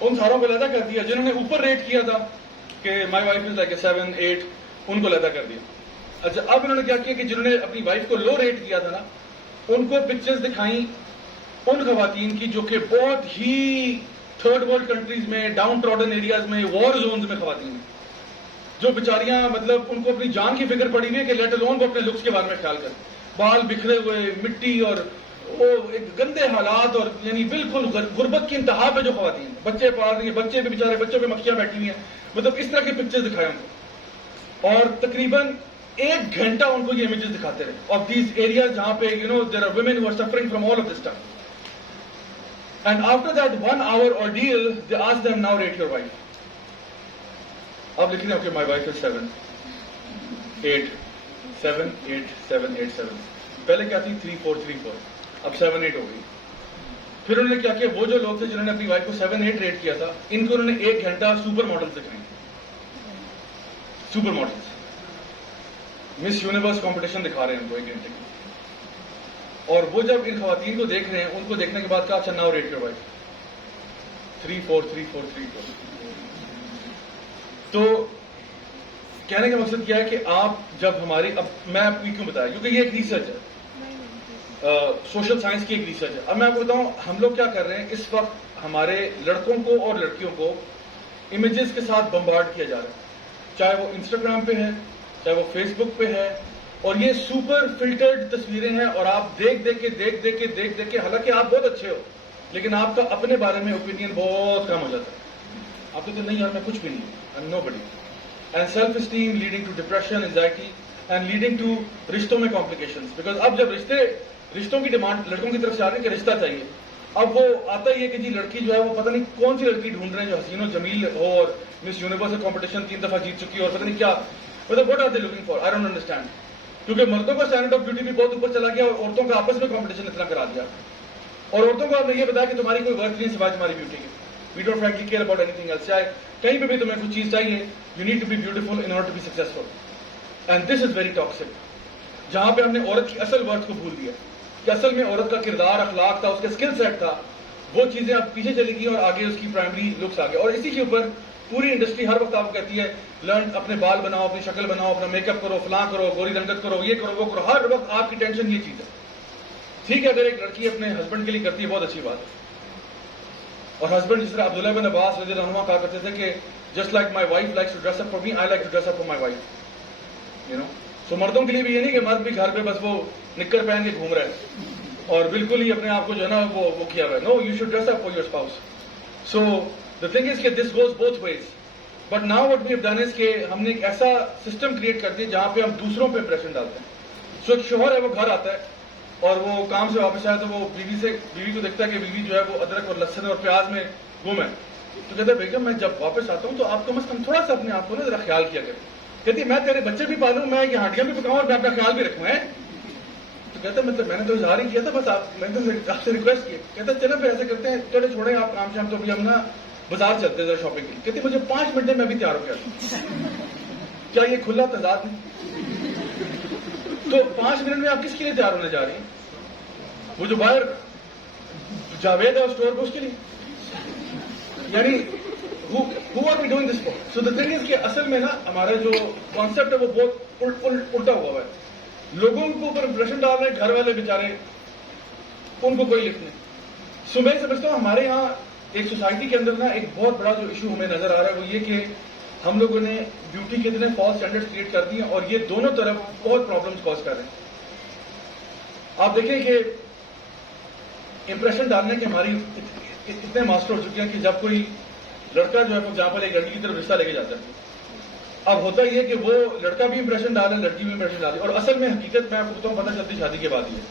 ان ساروں کو علیحدہ کر دیا. جنہوں نے اوپر ریٹ کیا تھا کہ مائی وائف از لائک 7, 8 ان کو علیحدہ کر دیا. اچھا اب انہوں نے کیا کیا کہ جنہوں نے اپنی وائف کو لو ریٹ کیا تھا نا ان کو پکچرز دکھائیں ان خواتین کی جو کہ بہت ہی تھرڈ ورلڈ کنٹریز میں, ڈاؤن ٹراڈن ایریاز میں, وار زونز میں خواتین ہیں جو بیچاریاں مطلب ان کو اپنی جان کی فکر پڑی ہوئی ہے کہ لیٹ الون وہ اپنے لکس کے بارے میں خیال کریں, بال بکھرے ہوئے, مٹی اور وہ ایک گندے حالات اور یعنی بالکل غربت کی انتہا پہ جو خواتین ہیں, بچے پال رہی ہیں, بچے بھی بیچارے بچوں پہ مکھیاں بیٹھی ہوئی ہیں, مطلب اس طرح کے پکچرز دکھائے ان کو اور تقریباً 1 گھنٹہ ان کو یہ امیجز دکھاتے رہے آف دیز ایریاز جہاں پہ you know there are women who are suffering from all of this stuff. And after that 1 hour ordeal they asked them now rate your wife. اب لکھ رہے ہیں کہ مائی وائف از 7, 8, 7, 8, 7, 8, 7. پہلے کیا تھی 3, 4, 3, 4, اب 7, 8 ہو گئی. پھر انہوں نے کیا کیا, وہ جو لوگ تھے جنہوں نے اپنی وائف کو 7, 8 ریٹ کیا تھا ان کو انہوں نے 1 گھنٹہ سپر ماڈل دکھائیں, super models Miss Universe competition دکھا رہے ہیں ان کو 1 گھنٹے کی. اور وہ جب ان خواتین کو دیکھ رہے ہیں ان کو دیکھنے کے بعد کہا اچھا ناؤ ریٹ یور وائف 3, 4, 3, 4, 3, 4. تو کہنے کا مقصد کیا ہے کہ آپ جب ہماری, اب میں آپ کو کیوں بتایا کیونکہ یہ ایک ریسرچ ہے, سوشل سائنس کی ایک ریسرچ ہے. اب میں آپ کو بتاؤں ہم لوگ کیا کر رہے ہیں اس وقت, ہمارے لڑکوں کو اور لڑکیوں کو امیجز کے ساتھ بمبارڈ کیا جا رہا ہے, چاہے وہ انسٹاگرام پہ ہے, چاہے وہ فیس بک پہ ہے, اور یہ سپر فلٹرڈ تصویریں ہیں اور آپ دیکھ دیکھ کے حالانکہ آپ بہت اچھے ہو لیکن آپ کا اپنے بارے میں اوپینین بہت کم ہو جاتا ہے. آپ کہتے ہیں نہیں یار میں کچھ بھی نہیں ہوں, I am nobody. And self esteem leading to depression, anxiety and leading to رشتوں میں کمپلیکیشنز. بیکاز اب جب رشتوں کی ڈیمانڈ لڑکوں کی طرف سے آ رہی ہے کہ رشتہ چاہیے, اب وہ آتا ہی ہے کہ جی لڑکی جو ہے وہ پتہ نہیں کون سی لڑکی ڈھونڈ رہے ہیں جو حسین و جمیل ہو اور مس یونیورس کمپٹیشن 3 دفعہ جیت چکی ہے اور پتہ نہیں کیا, مطلب what are they looking for, I don't understand. کیونکہ مردوں کا اسٹینڈرڈ آف بیوٹی بھی بہت اوپر چلا گیا اور عورتوں کا آپس میں کمپٹیشن اتنا کرا دیا, اور عورتوں کو آپ نے یہ بتایا کہ تمہاری کوئی ورتھ نہیں سوائے تمہاری بیوٹی کے. We don't frankly care about anything else. چاہے کہیں پہ بھی تمہیں کچھ چیز چاہیے, you need to be beautiful in order to be successful. And this is very toxic, جہاں پہ ہم نے عورت کی اصل ورتھ کو بھول دیا کہ اصل میں عورت کا کردار, اخلاق تھا, اس کا اسکل سیٹ تھا, وہ چیزیں اب پیچھے چلی گئی اور آگے اس کی پرائمری لکس آ گیا. اور اسی کے اوپر پوری انڈسٹری ہر وقت آپ کو کہتی ہے لرن, اپنے بال بناؤ, اپنی شکل بناؤ, اپنا میک اپ کرو, فلاں کرو, گوری رنگت کرو, یہ کرو, وہ کرو. ہر وقت آپ کی ٹینشن یہ چیز ہے. ٹھیک ہے اگر ایک لڑکی اپنے ہسبینڈ کے لیے کرتی ہے بہت اچھی بات ہے, اور ہسبینڈ جس طرح عبداللہ بن عباس رضی اللہ عنہ کہا کرتے تھے کہ just like my wife likes to dress up for me, I like to dress up for my wife. You know, so مردوں کے لیے بھی یہ نہیں کہ مرد بھی گھر پہ بس وہ نکر پہن کے گھوم رہے ہیں اور بالکل ہی اپنے آپ کو جو ہے نا وہ کیا ہوا ہے. No, you should dress up for your spouse. So the thing is کہ this goes both ways. But now what we have done is کہ ہم نے ایک ایسا سسٹم کریٹ کر دیا جہاں پہ ہم دوسروں پہ امپریشن ڈالتے ہیں. سو ایک شوہر ہے وہ گھر آتا ہے اور وہ کام سے واپس آئے تو وہ بیوی کو دیکھتا ہے کہ بیوی جو ہے وہ ادرک اور لہسن اور پیاز میں گم ہے, تو کہتا ہے بیگم میں جب واپس آتا ہوں تو آپ کم از کم تھوڑا سا اپنے آپ کو نا ذرا خیال کیا کریں. کہتی ہے میں تیرے بچے بھی پالوں, میں یہ ہانڈیاں بھی پکاؤں اور میں اپنا خیال بھی رکھوں. تو کہتا ہے میں نے تو اظہار ہی کیا تھا, بس میں نے آپ سے ریکویسٹ کی. کہتا ہے چلو پھر ایسے کرتے ہیں, چلے چھوڑیں آپ کام شام, تو ابھی ہم نا بازار چلتے ذرا شاپنگ کے لیے. کہتی مجھے 5 منٹ میں بھی تیار ہو گیا. کیا یہ کھلا تضاد نہیں؟ تو 5 منٹ میں آپ کس کے لیے تیار ہونے جا رہی ہیں؟ وہ جو باہر جاوید ہے اسٹور پہ اس کے لیے, یعنی who are we doing this for? So the thing is کہ اصل میں نا ہمارا جو کانسیپٹ ہے وہ بہت الٹا ہوا ہے. لوگوں کے اوپر امپریشن ڈال رہے ہیں, گھر والے بیچارے ان کو کوئی لفٹ نہیں. سو میں سمجھتا ہوں ہمارے یہاں ایک سوسائٹی کے اندر نا ایک بہت بڑا جو ایشو ہمیں نظر آ رہا ہے وہ یہ کہ ہم لوگوں نے بیوٹی کے اتنے فالس اسٹینڈرڈ کریٹ کر دیے اور یہ دونوں طرف بہت پرابلمس کاز کر رہے ہیں. آپ دیکھیں کہ امپریشن ڈالنے کے ہماری اتنے ماسٹر ہو چکے ہیں کہ جب کوئی لڑکا جو ہے وہ جہاں پر ایک لڑکی کی طرف رشتہ لے کے جاتا ہے اب ہوتا یہ کہ وہ لڑکا بھی امپریشن ڈالا لڑکی بھی امپریشن ڈالی, اور اصل میں حقیقت میں آپ کو بتاؤں پتہ چلتی شادی کے بعد ہی ہے.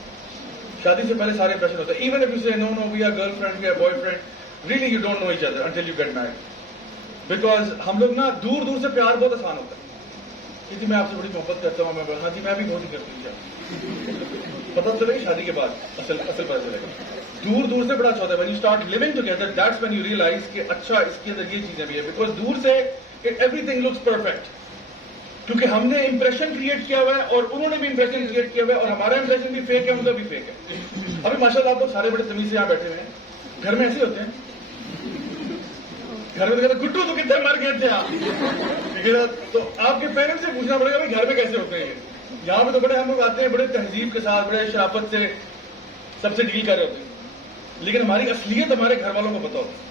شادی سے پہلے سارے امپریشن ہوتا ہے. Even if you say no we are girlfriend we are boyfriend, really you don't know each other until you get married. Because ہم لوگ نا دور دور سے پیار بہت آسان ہوتا ہے کہ جی میں آپ سے بڑی محبت کرتا ہوں, میں ہاں جی میں بھی بہت ہی کرتی ہوں. پتہ چلے گا شادی کے بعد اصل پتہ چلے گا. دور دور سے بڑا اچھا ہوتا ہے. when you start living together that's when you realize کہ اچھا اس کے اندر یہ چیزیں بھی ہے. بیکاز دور سے everything looks perfect, کیونکہ ہم نے امپریشن کریٹ کیا ہوا ہے اور انہوں نے بھی امپریشن کریٹ کیا ہوا ہے, اور ہمارا امپریشن بھی فیک ہے, ان کا بھی فیک ہے. ابھی ماشاء اللہ آپ لوگ سارے بڑے تمیز سے یہاں بیٹھے ہوئے ہیں, گھر میں ایسے ہوتے ہیں. گھر میں تو کہتے گڈو تو کتنے مر گئے تھے آپ, تو آپ کے پیرنٹس سے پوچھنا پڑے گا بھائی گھر میں کیسے ہوتے ہیں. یہاں پہ تو بڑے ہم لوگ آتے ہیں بڑے تہذیب کے ساتھ, بڑے شرافت سے سب سے ڈیل کر رہے ہوتے ہیں, لیکن ہماری اصلیت ہمارے گھر والوں کو پتا ہوتی ہے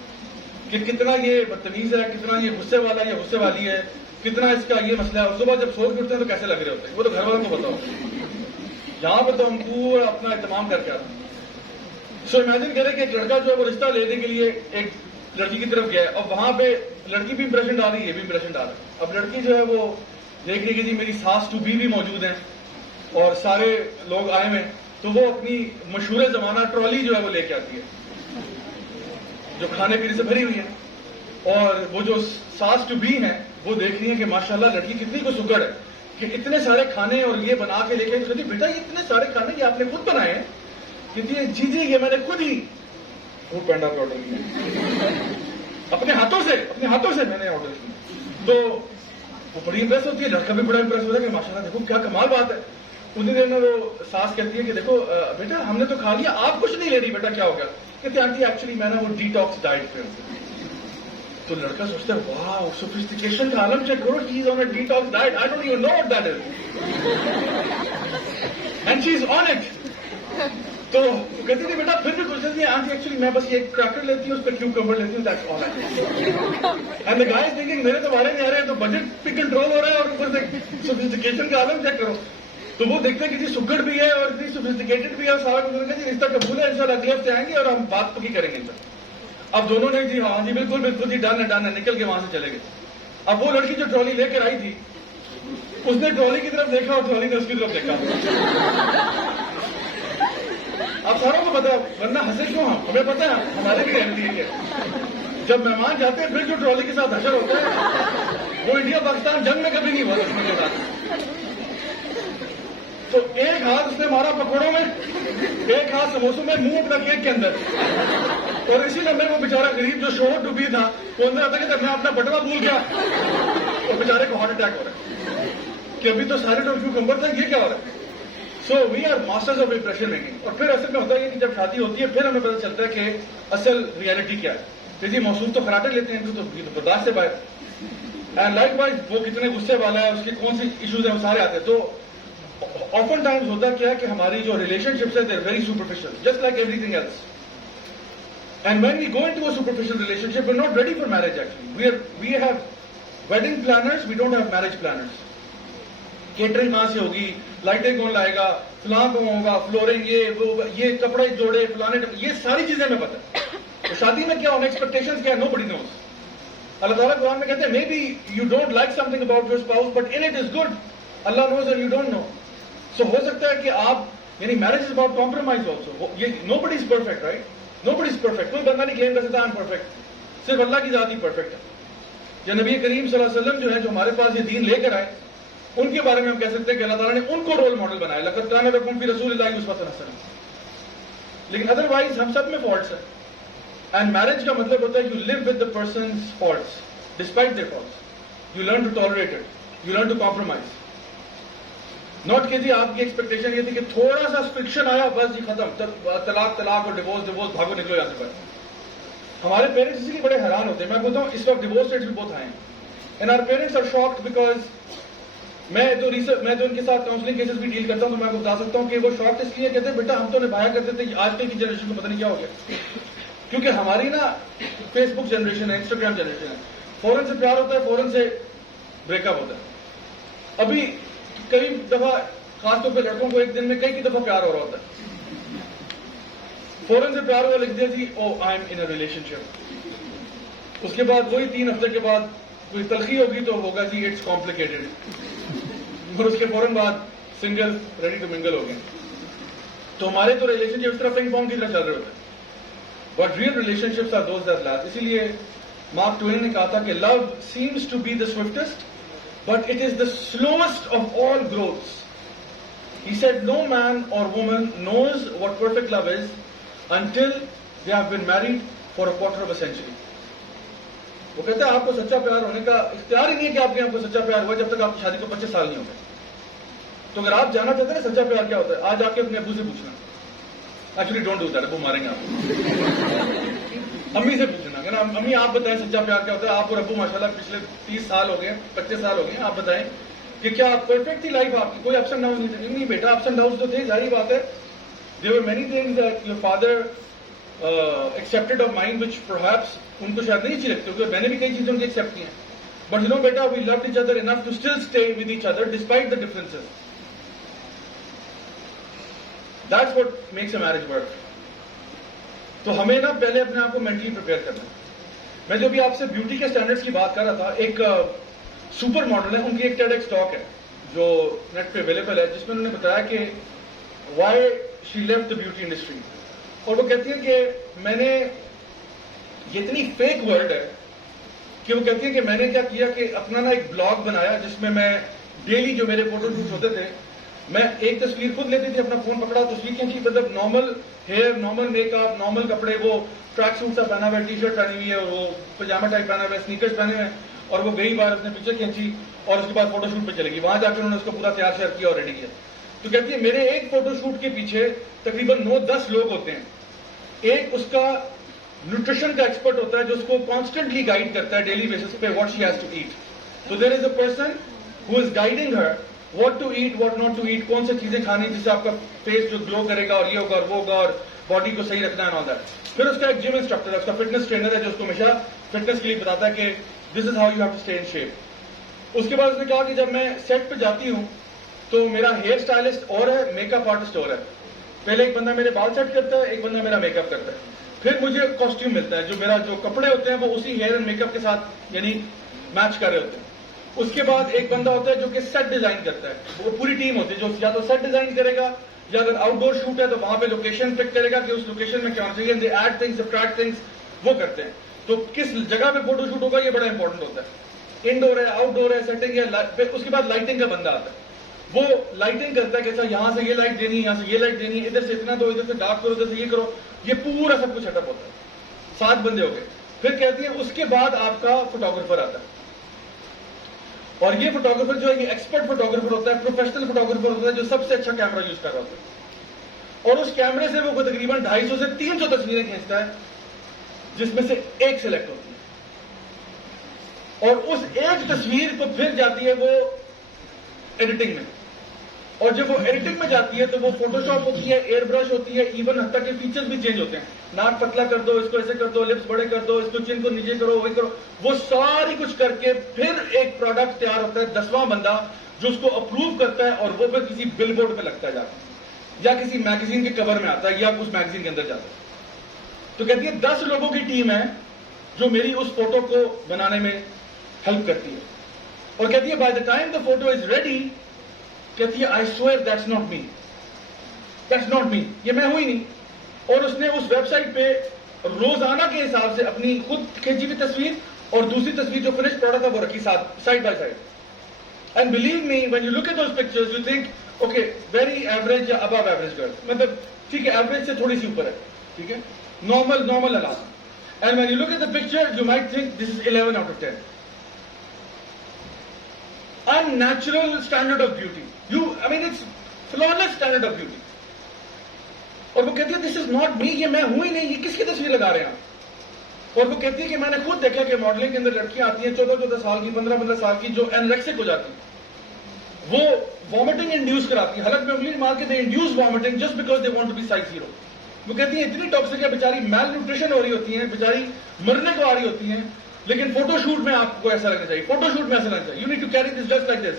کہ کتنا یہ بدتمیز ہے, کتنا یہ غصے والا ہے یا غصے والی ہے, کتنا اس کا یہ مسئلہ ہے. اور صبح جب سو کے اٹھتے ہیں تو کیسے لگ رہے ہوتے ہیں, وہ تو گھر والوں کو پتا ہوتا ہے. یہاں پہ تو ہم پورا اپنا اہتمام کر کے آتے ہیں. سو امیجن کریں کہ ایک لڑکا جو ہے وہ رشتہ لینے کے لیے ایک لڑکی کی طرف گیا ہے, اور وہاں پہ لڑکی بھی امپریشن ڈال رہی ہے, یہ بھی امپریشن ڈال رہا ہے. اب لڑکی جو ہے وہ دیکھ رہی کہ جی میری ساس ٹو بی بھی موجود ہیں اور سارے لوگ آئے ہوئے, تو وہ اپنی مشہور زمانہ ٹرالی جو ہے وہ لے کے آتی ہے جو کھانے پینے سے بھری ہوئی ہے, اور وہ جو ساس ٹو بی ہیں وہ دیکھ رہی ہیں کہ ماشاءاللہ لڑکی کتنی کو سکڑ ہے کہ اتنے سارے کھانے اور یہ بنا کے لے کے. کہتی بیٹا یہ اتنے سارے کھانے یہ آپ نے خود بنائے ہیں؟ کہتی ہے جی جی یہ میں نے خود ہی فوڈ پینڈا پہ آرڈر کیا, اپنے ہاتھوں سے میں نے آرڈر کیا. تو وہ بڑی امپریس ہوتی ہے, لڑکا بھی بڑا امپریس ہوتا ہے کہ ماشاءاللہ دیکھو کیا کمال بات ہے. انہیں دیر میں وہ ساس کہتی ہے کہ دیکھو بیٹا ہم نے تو کھا لیا, آپ کچھ نہیں لے رہی, بیٹا کیا ہو گیا؟ کہتے آنٹی ایکچولی میں نا وہ ڈیٹاکس ڈائٹ پہ ہوں. تو لڑکا سوچتا ہے واو سوفسٹیکیشن کا عالم چیک کرو, he is on a detox diet, I don't even know what that is and she is on it. تو کہتی تھی بیٹا پھر بھی کچھ نہیں آنٹی ایکچولی میں بس یہ کریکر لیتی ہوں, اس پہ کیوکمبر لیتی ہوں, that's all. And the guys thinking میرے تو بارے نہیں آ رہے ہیں, تو بجٹ بھی کنٹرول ہو رہا ہے اور اوپر سے سوفسٹیکیشن کا عالم چیک کرو. تو وہ دیکھتے ہیں کہ جی سگڑ بھی ہے اور اتنی سوفسٹیکیٹڈ بھی ہے, اور سارا کچھ جی رشتہ قبول ہے, انشاءاللہ اگلے ہفتے آئیں گے اور ہم بات پکی کریں گے. اب دونوں نے جی ہاں جی بالکل بالکل جی ڈن ہے, نکل کے وہاں سے چلے گئے. اب وہ لڑکی جو ٹرالی لے کر آئی تھی اس نے ٹرالی کی طرف دیکھا اور ٹرالی نے اس کی طرف دیکھا. اب ساروں کو پتا, ورنہ ہنسے کیوں ہمیں پتا ہے, ہمارے بھی رہتی ہے جب مہمان جاتے ہیں پھر جو ٹرالی کے ساتھ حشر ہوتا ہے وہ انڈیا پاکستان جنگ میں کبھی نہیں ہوا اس کے ساتھ. تو ایک ہاتھ اس نے مارا پکوڑوں میں, ایک ہاتھ سموسوں میں, منہ اپنا کیک کے اندر, اور اسی نمبر وہ بیچارہ غریب جو شوہر ڈوبی تھا وہ اندر آتا کہ میں اپنا بٹوا بھول گیا, اور بیچارے کو ہارٹ اٹیک ہو رہا ہے کہ ابھی تو سارے ٹوٹ کیوکمبر تھا, یہ کیا ہو رہا ہے. So we are masters of impression making. اور پھر اصل میں ہوتا ہے کہ جب شادی ہوتی ہے پھر ہمیں پتہ چلتا ہے کہ اصل ریئلٹی کیا ہے. جی محسوس تو خراٹے لیتے ہیں تو برداشت سے باہر, اینڈ لائک وائز وہ کتنے غصے والا ہے, اس کے کون سی ایشوز ہیں وہ سارے آتے ہیں. تو often times ہوتا کیا ہے کہ ہماری جو ریلیشن شپس ہیں they're very superficial, just like everything else. And when we go into a superficial relationship, we're not ready for marriage actually. We have wedding planners, we don't have marriage planners. Catering کہاں سے ہوگی, لائٹیں کون لائے گا, فلاں کون ہوگا, flooring یہ کپڑے جوڑے فلانے, یہ ساری چیزیں ہمیں پتہ ہے. تو شادی میں کیا ہونا, ایکسپیکٹیشنز کیا ہے, nobody knows. اللہ تعالیٰ قرآن میں کہتے ہیں maybe you don't like something about your spouse but in it is good. Allah knows and you don't know. So ہو سکتا ہے کہ آپ یعنی marriage is about compromise also. Nobody is perfect right, nobody is perfect. کوئی بندہ نہیں کلیم کر سکتا آئی ایم پرفیکٹ, صرف اللہ کی ذات ہی پرفیکٹ ہے. یا نبی کریم صلی اللہ علیہ وسلم جو ہے جو ہمارے پاس یہ دین لے کر آئے, ان کے بارے میں ہم کہہ سکتے ہیں کہ اللہ تعالیٰ نے ان کو رول ماڈل بنایا, لقد کان لکم فی رسول اللہ اسوۃ حسنہ. لیکن ادروائز ہم سب میں فالٹس ہیں. اینڈ میرج کا مطلب ہوتا ہے you live with the persons faults despite their faults. You learn to tolerate it, you learn to compromise. Note کیجیے آپ کی ایکسپیکٹیشن یہ تھی کہ تھوڑا سا فرکشن آیا بس جی ختم, طلاق اور ڈیوورس بھاگو نکلو یہاں سے باہر. ہمارے پیرنٹس اسی لیے بڑے حیران ہوتے ہیں. میں بولتا ہوں اس وقت ڈیوورس ریٹس بھی بہت ہائی ہیں, and our parents are shocked because میں تو ان کے ساتھ کاؤنسلنگ کیسز بھی ڈیل کرتا ہوں, تو میں آپ کو بتا سکتا ہوں کہ وہ شاکڈ اس لیے کہتے ہیں بیٹا ہم تو نبھایا کرتے تھے, آج کل کی جنریشن کو پتہ نہیں کیا ہو گیا. کیونکہ ہماری نا فیس بک جنریشن ہے, انسٹاگرام جنریشن ہے, فوراً سے پیار ہوتا ہے, فوراً سے بریک اپ ہوتا ہے. ابھی کئی دفعہ خاص طور پہ لڑکوں کو ایک دن میں کئی دفعہ پیار ہو رہا ہوتا ہے, فوراً سے پیار ہوا لکھ دیا جی او I am in a relation شپ. اس کے بعد وہی 3 ہفتے کے بعد کوئی تلخی ہوگی تو ہوگا جی اٹس کمپلیکیٹڈ، اور اس کے فوراً بعد سنگل ریڈی ٹو منگل ہو گئے. تو ہمارے تو ریلیشن شپ اس طرح پنگ پونگ کی طرح چل رہے ہوتے ہیں، but real relationships are those that last. اسی لیے مارک ٹوین نے کہا تھا کہ love seems to be the softest but it is the slowest of all growths. He said no man or woman knows what perfect love is until they have been married for a quarter of a century. وہ کہتے ہیں آپ کو سچا پیار ہونے کا اختیار ہی نہیں ہے کہ آپ کے آپ کو سچا پیار ہوا جب تک آپ کی شادی کو 25 سال نہیں ہو گئے. تو اگر آپ جاننا چاہتے ہیں نا سچا پیار کیا ہوتا ہے، آج آ کے اپنے ابو سے پوچھنا. ایکچولی ڈونٹ ڈو دیٹ، ابو ماریں گے آپ. امی سے پوچھنا کہ نا امی آپ بتائیں سچا پیار کیا ہوتا ہے. آپ اور ابو ماشاءاللہ پچھلے 30 سال ہو گئے، 25 سال ہو گئے، آپ بتائیں کہ کیا پرفیکٹ تھی لائف آپ کی، کوئی اپس اینڈ ڈاؤن نہیں تھے؟ نہیں بیٹا، اپس اینڈ ڈاؤن تو تھے، ظاہری بات ہے. There were many things that your father accepted of mine which perhaps ان کو شاید نہیں اچھی لگتی ہوگی، اور میں نے بھی کئی چیزیں ان کی ایکسپٹ کی ہیں. But you know beta, we loved each other enough to still stay with each other despite the differences. That's what makes a marriage work. تو ہمیں نا پہلے اپنے آپ کو مینٹلی پریپیئر کرنا ہے. میں جو بھی آپ سے بیوٹی کے اسٹینڈرڈس کی بات کر رہا تھا، ایک سپر ماڈل ہے، ان کی ایک ٹیڈ ایکس ٹاک ہے جو نیٹ پہ اویلیبل ہے، جس میں انہوں نے بتایا کہ why she left the beauty industry. اور وہ کہتی ہیں کہ میں نے یہ اتنی فیک ورلڈ ہے کہ وہ کہتی ہیں کہ میں نے کیا کیا کہ اپنا نا ایک بلاگ بنایا جس میں میں ڈیلی جو میرے فوٹو شوٹ ہوتے تھے، میں ایک تصویر خود لیتی تھی، اپنا فون پکڑا تصویر کھینچی، مطلب normal hair, normal make up, normal کپڑے، وہ ٹریک سوٹ سا پہنا ہوا ہے، ٹی شرٹ پہنی ہوئی ہے، اور وہ پجامہ ٹائپ پہنا ہوا ہے، سنیکرز پہنے ہوئے ہیں، اور وہ گئی باہر اپنے پکچر کھینچی اور اس کے بعد فوٹو شوٹ پہ چلے گی. وہاں جا کے انہوں نے اس کو پورا تیار شیئر کیا اور ریڈی کیا. تو کہتی ہے میرے ایک فوٹو شوٹ کے پیچھے تقریباً 9-10 لوگ ہوتے ہیں. ایک اس کا نیوٹریشن کا ایکسپرٹ ہوتا ہے جو اس کو کانسٹنٹلی گائیڈ کرتا ہے ڈیلی بیسس پہ what she has to eat. تو there is a person who is guiding her what to eat, what not to eat, کون سی چیزیں کھانی جس سے آپ کا فیس جو گلو کرے گا، اور یہ ہوگا اور وہ ہوگا، اور باڈی کو صحیح رکھنا ہے اور دیٹ. پھر اس کا ایک جم انسٹرکٹر ہے، اس کا فٹنس ٹرینر ہے جو اس کو ہمیشہ فٹنس کے لیے بتاتا ہے کہ this is how you have to stay in shape. اس کے بعد اس نے کہا کہ جب میں سیٹ پہ جاتی ہوں تو میرا ہیئر اسٹائلسٹ اور ہے، میک اپ آرٹسٹ اور ہے. پہلے ایک بندہ میرے بال سیٹ کرتا ہے، ایک بندہ میرا میک اپ کرتا ہے. پھر مجھے کاسٹیوم ملتا ہے، جو میرا جو کپڑے ہوتے ہیں وہ اسی ہیئر اینڈ میک اپ کے ساتھ یعنی میچ کر رہے ہوتے ہیں. اس کے بعد ایک بندہ ہوتا ہے جو کہ سیٹ ڈیزائن کرتا ہے. وہ پوری ٹیم ہوتی ہے جو یا تو سیٹ ڈیزائن کرے گا، یا اگر آؤٹ ڈور شوٹ ہے تو وہاں پہ لوکیشن پک کرے گا کہ اس لوکیشن میں کیا ہونا چاہیے، دے ایڈ تھنگس، سبٹریکٹ تھنگس، وہ کرتے ہیں. تو کس جگہ پہ فوٹو شوٹ ہوگا یہ بڑا امپورٹنٹ ہوتا ہے. انڈور ہے، آؤٹ ڈور ہے، سیٹنگ ہے. پھر اس کے بعد لائٹنگ کا بندہ آتا ہے، وہ لائٹنگ کرتا ہے کہ اچھا یہاں سے یہ لائٹ دینی، یہاں سے یہ لائٹ دینی، ادھر سے اتنا دو، ادھر سے ڈارک کرو، ادھر سے یہ کرو. یہ پورا سب کچھ سیٹ اپ ہوتا ہے. 7 بندے ہو گئے. پھر کہتی ہیں اس کے بعد آپ کا فوٹوگرافر آتا ہے، اور یہ فوٹوگرافر جو ہے یہ ایکسپرٹ فوٹوگرافر ہوتا ہے، پروفیشنل فوٹوگرافر ہوتا ہے جو سب سے اچھا کیمرہ یوز کر رہا ہوتا ہے. اور اس کیمرے سے وہ تقریباً 250 سے 300 تصویریں کھینچتا ہے جس میں سے ایک سلیکٹ ہوتی ہے. اور اس ایک تصویر کو پھر جاتی ہے وہ ایڈیٹنگ میں، اور جب وہ ایڈیٹنگ میں جاتی ہے تو وہ فوٹو شاپ ہوتی ہے، ایئر برش ہوتی ہے، ایون حتیٰ کہ فیچرز بھی چینج ہوتے ہیں. ناک پتلا کر دو، اس کو ایسے کر دو، لپس بڑے کر دو، اس کو چن کو نیچے کرو، وہی کرو. وہ ساری کچھ کر کے پھر ایک پروڈکٹ تیار ہوتا ہے. 10واں بندہ جو اس کو اپروو کرتا ہے، اور وہ پھر کسی بل بورڈ پہ لگتا ہے جا کے، یا کسی میگزین کے کور میں آتا ہے، یا اس میگزین کے اندر جاتا ہے. تو کہتی ہے 10 لوگوں کی ٹیم ہے جو میری اس فوٹو کو بنانے میں ہیلپ کرتی ہے. اور کہتی ہے by the time the photo is ready, کہتی ہے I swear that's not me, that's not me, یہ میں ہوں ہی نہیں. اور اس نے اس ویب سائٹ پہ روزانہ کے حساب سے اپنی خود کھینچی ہوئی تصویر اور دوسری تصویر جو فنش پروڈکٹ تھا وہ رکھی side by side. And believe me when you look at those pictures you think okay very average یا ابو ایوریج گرل، مطلب ٹھیک ہے ایوریج سے تھوڑی سی اوپر ہے، ٹھیک ہے، نارمل علاقہ. And when you look at the picture you might think this is 11 out of 10. unnatural standard of beauty. It's flawless standard of beauty. اور وہ کہتی ہے دس از ناٹ می، یہ میں ہوں ہی نہیں، یہ کس کی تصویر لگا رہے ہیں آپ. اور وہ کہتی ہے کہ میں نے خود دیکھا کہ ماڈلنگ کے اندر لڑکیاں آتی ہیں 14 سال کی، 15 سال کی، جو اینوریکسک ہو جاتی ہیں، وہ وامٹنگ انڈیوس کراتی ہیں. حلق میں انگلی مار کے they induce vomiting just because they want to be size zero. وہ کہتی ہیں اتنی ٹاکسک ہے، بیچاری میل نیوٹریشن ہو رہی ہوتی ہیں، بیچاری مرنے کو آ رہی ہوتی ہیں، لیکن فوٹو شوٹ میں آپ کو ایسا لگنا چاہیے، فوٹو شوٹ میں ایسا لگنا چاہیے. You need to carry this just like this.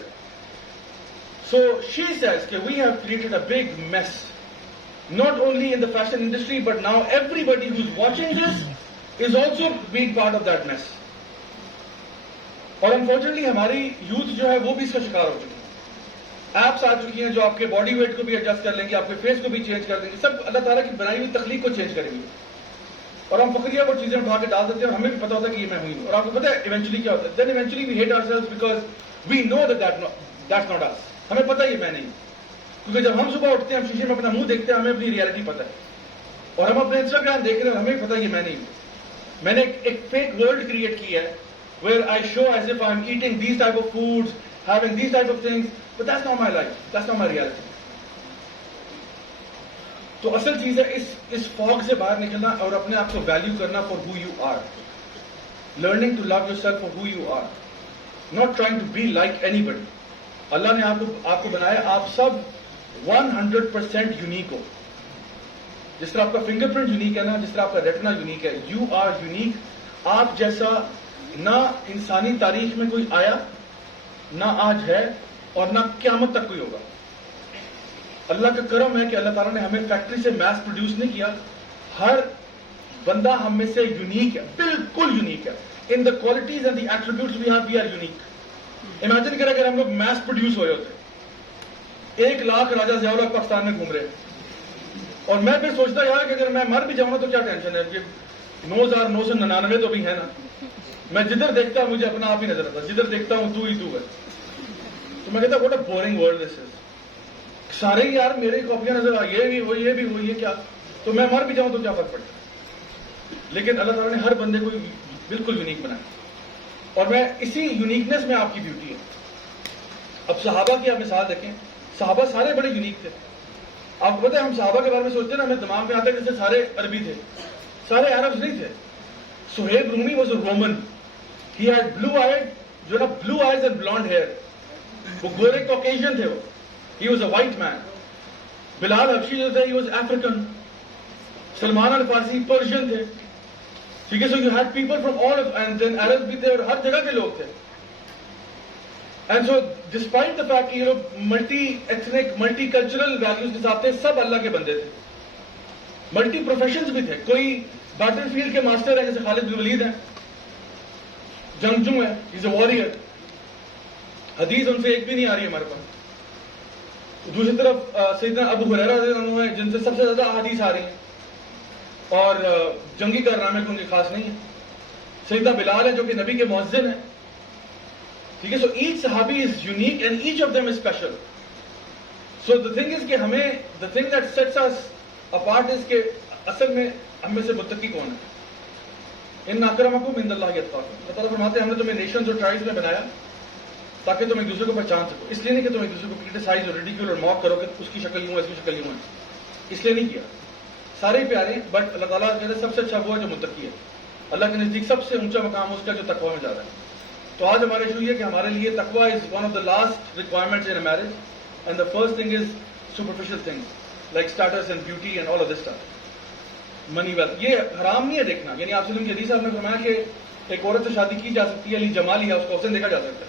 So she says کہ we have created a big mess not only in the fashion industry but now everybody who's watching this is also being part of that mess. اور unfortunately ہماری youth جو ہے وہ بھی اس کا شکار ہو چکی ہے. ایپس آ چکی ہیں جو آپ کے باڈی ویٹ کو بھی ایڈجسٹ کر لیں گے, آپ کے فیس کو بھی چینج کر دیں گے, سب اللہ تعالیٰ کی بنائی ہوئی تخلیق کو چینج کریں گے. اور ہم فخریہ وہ چیزیں اٹھا کے ڈال دیتے ہیں اور ہمیں بھی پتا ہوتا ہے کہ یہ میں ہوئی ہوں. اور آپ کو پتا ہے ایونچولی کیا ہوتا ہے, then eventually we hate ourselves because we know that's not us. ہمیں پتا یہ میں نہیں, کیونکہ جب ہم صبح اٹھتے ہیں ہم شیشے میں اپنا منہ دیکھتے ہیں, ہمیں اپنی ریالٹی پتا ہے. اور ہم اپنے انسٹاگرام دیکھ رہے ہیں, ہمیں پتا یہ میں نہیں ہوں. میں نے ایک فیک ورلڈ کریٹ کیا ہے where I show as if I'm eating these type of foods, having these type of things, but that's not my life, that's not my reality. تو اصل چیز ہے اس فوگ سے باہر نکلنا اور اپنے آپ کو ویلیو کرنا for who you are. Learning to love yourself for who you are. Not trying to be like anybody. اللہ نے آپ کو بنایا, آپ سب 100% یونیک ہو. جس طرح آپ کا فنگر پرنٹ یونیک ہے نا, جس طرح آپ کا ریٹنا یونیک ہے, یو آر یونیک. آپ جیسا نہ انسانی تاریخ میں کوئی آیا, نہ آج ہے, اور نہ قیامت تک کوئی ہوگا. اللہ کا کرم ہے کہ اللہ تعالیٰ نے ہمیں فیکٹری سے میس پروڈیوس نہیں کیا. ہر بندہ ہم میں سے یونیک ہے, بالکل یونیک ہے. In the qualities and the attributes we have, we are unique. Imagine کریں اگر ہم لوگ میس پروڈیوس ہوئے ہوتے, 1 لاکھ راجہ ضیاء الحق پاکستان میں گھوم رہے, اور میں پھر سوچتا یار کہ اگر میں مر بھی جاؤں تو کیا ٹینشن ہے, کہ 9,999 تو بھی ہے نا. میں جدھر دیکھتا ہوں مجھے اپنا آپ ہی نظر آتا, جدھر دیکھتا ہوں تو ہی تو ہے. تو میں کہتا what a boring world this is. سارے یار میرے کاپیاں نظر آ, یہ بھی وہ, یہ بھی وہ, یہ کیا. تو میں مر بھی جاؤں تو کیا فرق پڑتا ہے. لیکن اللہ تعالیٰ نے ہر بندے کو بالکل یونیک بنایا, اور میں اسی یونیکنیس میں آپ کی بیوٹی ہے. اب صحابہ کی آپ مثال دیکھیں, صحابہ سارے بڑے یونیک تھے. آپ کو پتہ ہے ہم صحابہ کے بارے میں سوچتے ہیں نا, ہمیں دماغ میں آتا ہے جیسے سارے عربی تھے, سارے عربز نہیں تھے. Suhaib Rumi was a Roman. He had blue eyed, جو نا blue eyes and blonde hair. وہ گورے کوکیشین تھے وہ. He was a white man. بلال حبشی جو تھے, he was African. Salman Al Farsi Persian تھے. ٹھیک ہے, so you had people from all of, and then Arabs بھی تھے, اور ہر جگہ کے لوگ تھے. And so despite the fact کہ یہ لوگ multi ethnic, multi cultural values کے ساتھ تھے, سب اللہ کے بندے تھے. ملٹی پروفیشنز بھی تھے. کوئی بیٹل فیلڈ کے ماسٹر ہیں جیسے خالد بن ولید ہیں, جنگجو ہے, از اے وارئر. حدیث ان سے ایک بھی نہیں آ رہی ہمارے پاس. دوسری طرف سیدنا ابو ہریرہ رضی اللہ عنہ ہیں جن سے سب سے زیادہ حدیث آ رہی ہیں, اور جنگی کارنامے کو ان کے خاص نہیں ہے. سیدنا بلال ہے جو کہ نبی کے مؤذن ہیں. ٹھیک ہے, سو ایچ صحابی is unique and each of them is special. So the thing is کہ ہمیں, the thing that sets us apart is کہ اصل میں ہم میں سے متقی کون ہے. ان اکرمکم عند اللہ اتقاکم. اللہ تعالیٰ فرماتے ہیں ہم نے تمہیں نیشنز اور ٹرائبز میں بنایا تاکہ تم ایک دوسرے کو پہچان سکو. اس لیے نہیں کہ تم ایک دوسرے کو کرٹیسائز اور ریڈیکیول اور موک کرو کہ اس کی شکل یوں ہے, اس کی شکل یوں ہے. اس لیے نہیں کیا. سارے پیارے, بٹ اللہ تعالیٰ کہتے ہیں سب سے اچھا وہ ہے جو متقی ہے. اللہ کے نزدیک سب سے اونچا مقام اس کا جو تقویٰ میں جاتا ہے. تو آج ہمارے ایشو یہ کہ ہمارے لیے تقویٰ is one of the last requirements in a marriage, and the first thing is superficial things like status and beauty and all of this stuff. Money wealth یہ حرام نہیں ہے دیکھنا. یعنی آپ وسلم کی حدیث آپ نے فرمایا کہ ایک عورت سے شادی کی جا سکتی ہے, لی جمال ہی ہے, اس کا حسن دیکھا جا سکتا ہے.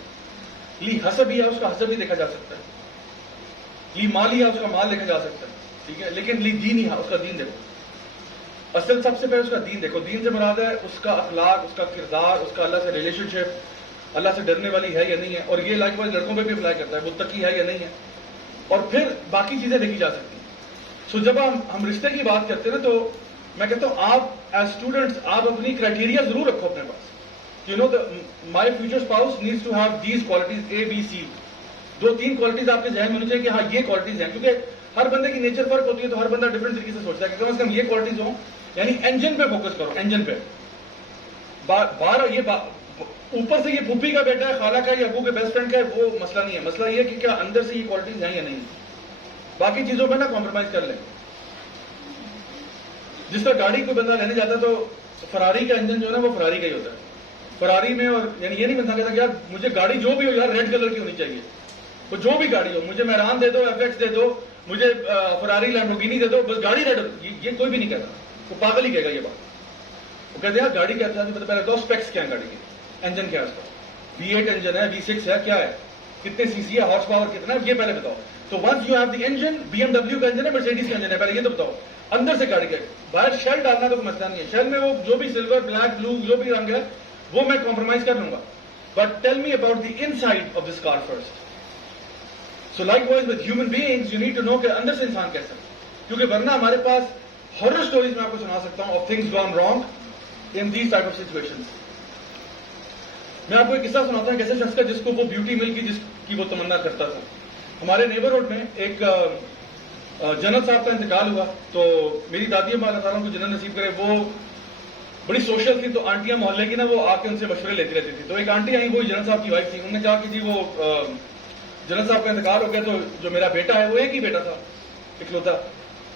لی حسب ہی ہے, اس کا حسب بھی دیکھا جا سکتا ہے. لی مال ہی ہے, اس کا مال دیکھا جا سکتا ہے. ٹھیک ہے, لیکن لی دین ہی ہے, اس کا دین دیکھو. اصل سب سے پہلے اس کا دین دیکھو. دین سے مراد ہے اس کا اخلاق, اس کا کردار, اس کا اللہ سے ریلیشن شپ, اللہ سے ڈرنے والی ہے یا نہیں ہے. اور یہ لائک وائز لڑکوں پہ بھی اپلائی کرتا ہے, متقی ہے یا نہیں ہے. اور پھر باقی چیزیں دیکھی جا سکتی ہیں. سو جب ہم رشتے کی بات کرتے ہیں نا, تو میں کہتا ہوں آپ ایز اسٹوڈنٹس آپ اپنی کرائٹیریا ضرور رکھو اپنے پاس. You know my future spouse needs to have these qualities A B C. 2-3 qualities آپ کے ذہن میں ہونی چاہیے کہ ہاں یہ کوالٹیز ہیں, کیونکہ ہر بندے کی نیچر فرق ہوتی ہے, تو ہر بندہ ڈفرنٹ طریقے سے سوچتا ہے کہ کم از کم یہ کوالٹیز ہوں. یعنی انجن پہ فوکس کرو, انجن پہ. باہر یہ اوپر سے یہ پھوپھی کا بیٹا ہے, خالہ کا یا ابو کے بیسٹ فرینڈ کا ہے, وہ مسئلہ نہیں ہے. مسئلہ یہ کہ کیا اندر سے یہ کوالٹیز ہیں یا نہیں. باقی چیزوں پہ نا کمپرومائز کر لیں. جس طرح گاڑی کوئی بندہ لینے جاتا ہے تو فراری کا انجن جو ہے نا وہ فراری کا ہی ہوتا ہے. فراری میں, اور یعنی یہ نہیں بنتا کہتا کہ یار مجھے گاڑی جو بھی ہو یار ریڈ کلر کی ہونی چاہیے. وہ جو بھی گاڑی ہو, مجھے میران دے دو, ایف ایکس دے دو, مجھے فراری لیمبورگینی دے دو, بس گاڑی ریڈ ہو. یہ کوئی بھی نہیں کہتا, وہ پاگل ہی کہے گا یہ بات. وہ کہتے ہیں یار گاڑی کہتا ہے, پہلے تو اسپیکس کیا ہے گاڑی کے, انجن کیا ہے اس کا, V8 انجن ہے, V6 ہے, کیا ہے, کتنے سی سی ہے, ہارس پاور کتنا ہے, یہ پہلے بتاؤ. تو once you have the engine, BMW کا انجن ہے, مرسیڈیز کا انجن ہے, پہلے یہ تو بتاؤ اندر سے گاڑی کا. باہر شیل ڈالنا تو مسئلہ نہیں ہے, شیل میں وہ جو بھی سلور, بلیک, بلو جو بھی رنگ ہے وہ میں کمپرومائز کر لوں گا. but tell me about the inside of this car first. So likewise with human beings, you need to know کہ اندر سے انسان کیسا ہے. کیونکہ ورنہ ہمارے پاس ہارر سٹوریز میں آپ کو سنا سکتا ہوں of things gone wrong in these type of situations. میں آپ کو ایک قصہ سناتا ہوں کیسے شخص کا جس کو وہ بیوٹی مل کی جس کی وہ تمنا کرتا تھا. ہمارے نیبرہڈ میں ایک جنرل صاحب کا انتقال ہوا. تو میری دادی اماں اللہ تعالیٰ کو جنت نصیب کرے, وہ بڑی سوشل تھی. تو آنٹیاں محلے کی نا وہ آ کے ان سے مشورے لیتی رہتی تھی. تو ایک آنٹی آئی, وہ جنرل صاحب کی وائف تھی. انہوں نے کہا کہ جی وہ جنرل صاحب کا انتقال ہو گیا, تو جو میرا بیٹا ہے وہ ایک ہی بیٹا تھا اکلوتا,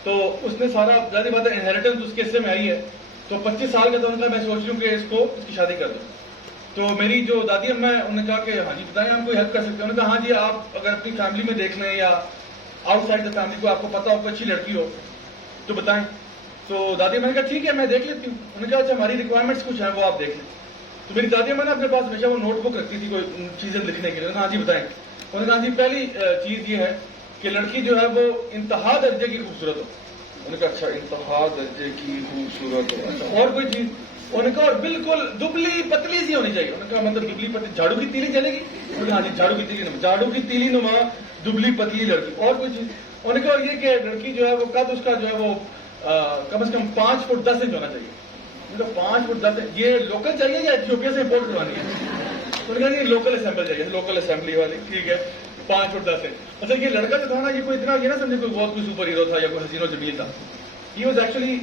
تو اس نے سارا ظاہر بات ہے انہیریٹنس اس کے حصے میں آئی ہے. تو 25 سال کا تھا, انہوں نے کہا میں سوچ رہی ہوں کہ اس کو اس کی شادی کر دوں. تو میری جو دادی اماں ہے انہوں نے کہا کہ ہاں جی بتائیں ہم کوئی ہیلپ کر سکتے ہیں. انہوں نے کہا ہاں جی آپ اگر اپنی فیملی میں دیکھ لیں یا آؤٹ سائڈ دا فیملی کو آپ کو پتا ہو کوئی اچھی لڑکی ہو تو بتائیں. تو دادی اماں نے کہا ٹھیک ہے میں دیکھ لیتی ہوں. انہوں نے کہا اچھا ہماری ریکوائرمنٹس کچھ ہیں وہ آپ دیکھ لیں. تو میری دادی اماں نے اپنے پاس ہمیشہ وہ نوٹ بک رکھتی تھی کوئی چیزیں لکھنے کے لیے. ہاں جی بتائیں. انہوں نے کہا جی پہلی چیز یہ ہے کہ لڑکی جو ہے وہ انتہا درجے کی خوبصورت ہو. انہوں نے کہا اچھا انتہا درجے کی خوبصورت ہو, اچھا اور کوئی چیز. انہوں نے کہا اور بالکل دبلی پتلی سی ہونی چاہیے. انہوں نے کہا مطلب دبلی پتلی جھاڑو کی تیلی چلے گی. انہوں نے کہا ہاں جی جھاڑو کی تیلی نما دبلی پتلی لڑکی. اور کوئی چیز. انہوں نے کہا اور یہ کہ لڑکی جو ہے وہ قد اس کا جو ہے وہ کم از کم 5 فٹ 10 انچ ہونا چاہیے. انہوں نے کہا 5 فٹ 10 انچ یہ لوکل چاہیے یا ایتھیوپیا سے امپورٹ کروانی ہے. انہوں نے کہا نہیں لوکل اسمبل چاہیے, لوکل اسمبلی والی. ٹھیک ہے 5 فٹ 10 انچ. اچھا یہ لڑکا جو تھا نا یہ کوئی اتنا یہ نہ سمجھے کوئی بہت کوئی سپر ہیرو تھا یا کوئی حسین و جمیل تھا. He was actually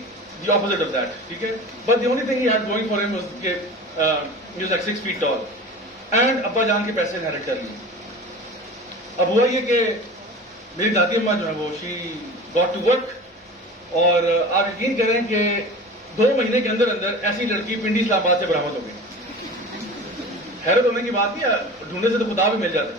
the opposite of that. ٹھیک ہے but the only thing he had going for him was کہ he was like 6 feet tall and ابا جان کے پیسے انہیرٹ کر لیے. اب ہوا یہ کہ میری دادی اماں جو ہے وہ she got to work اور آپ یقین کریں کہ 2 مہینے کے اندر اندر ایسی لڑکی پنڈی اسلام آباد سے برآمد ہو گئی. حیرت ہونے کی بات نہیں ہے, ڈھونڈنے سے تو خدا بھی مل جاتا ہے.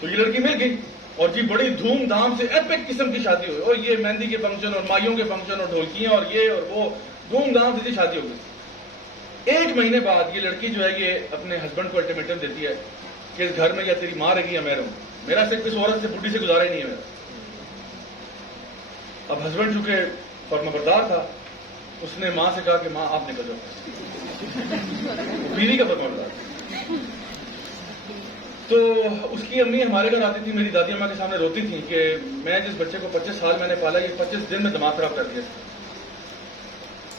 تو یہ لڑکی مل گئی اور جی بڑی دھوم دھام سے ایپک قسم کی شادی ہوئی. اور یہ مہندی کے فنکشن اور مائیوں کے فنکشن اور ڈھولکیاں اور یہ اور وہ دھوم دھام سے شادی ہو گئی. 1 مہینے بعد یہ لڑکی جو ہے یہ اپنے ہسبینڈ کو الٹیمیٹم دیتی ہے کہ اس گھر میں یا تیری ماں رہے گی یا میں رہوں. میرا صرف اس عورت سے بڈھی سے گزارا ہی نہیں ہے میرا. اب ہسبینڈ چونکہ فرمانبردار تھا اس نے ماں سے کہا کہ ماں آپ نکل جاؤ. بیوی کا فرمانبردار. تو اس کی امی ہمارے گھر آتی تھی, میری دادی اماں کے سامنے روتی تھیں کہ میں جس بچے کو 25 سال میں نے پالا یہ 25 دن میں دماغ خراب کر دیا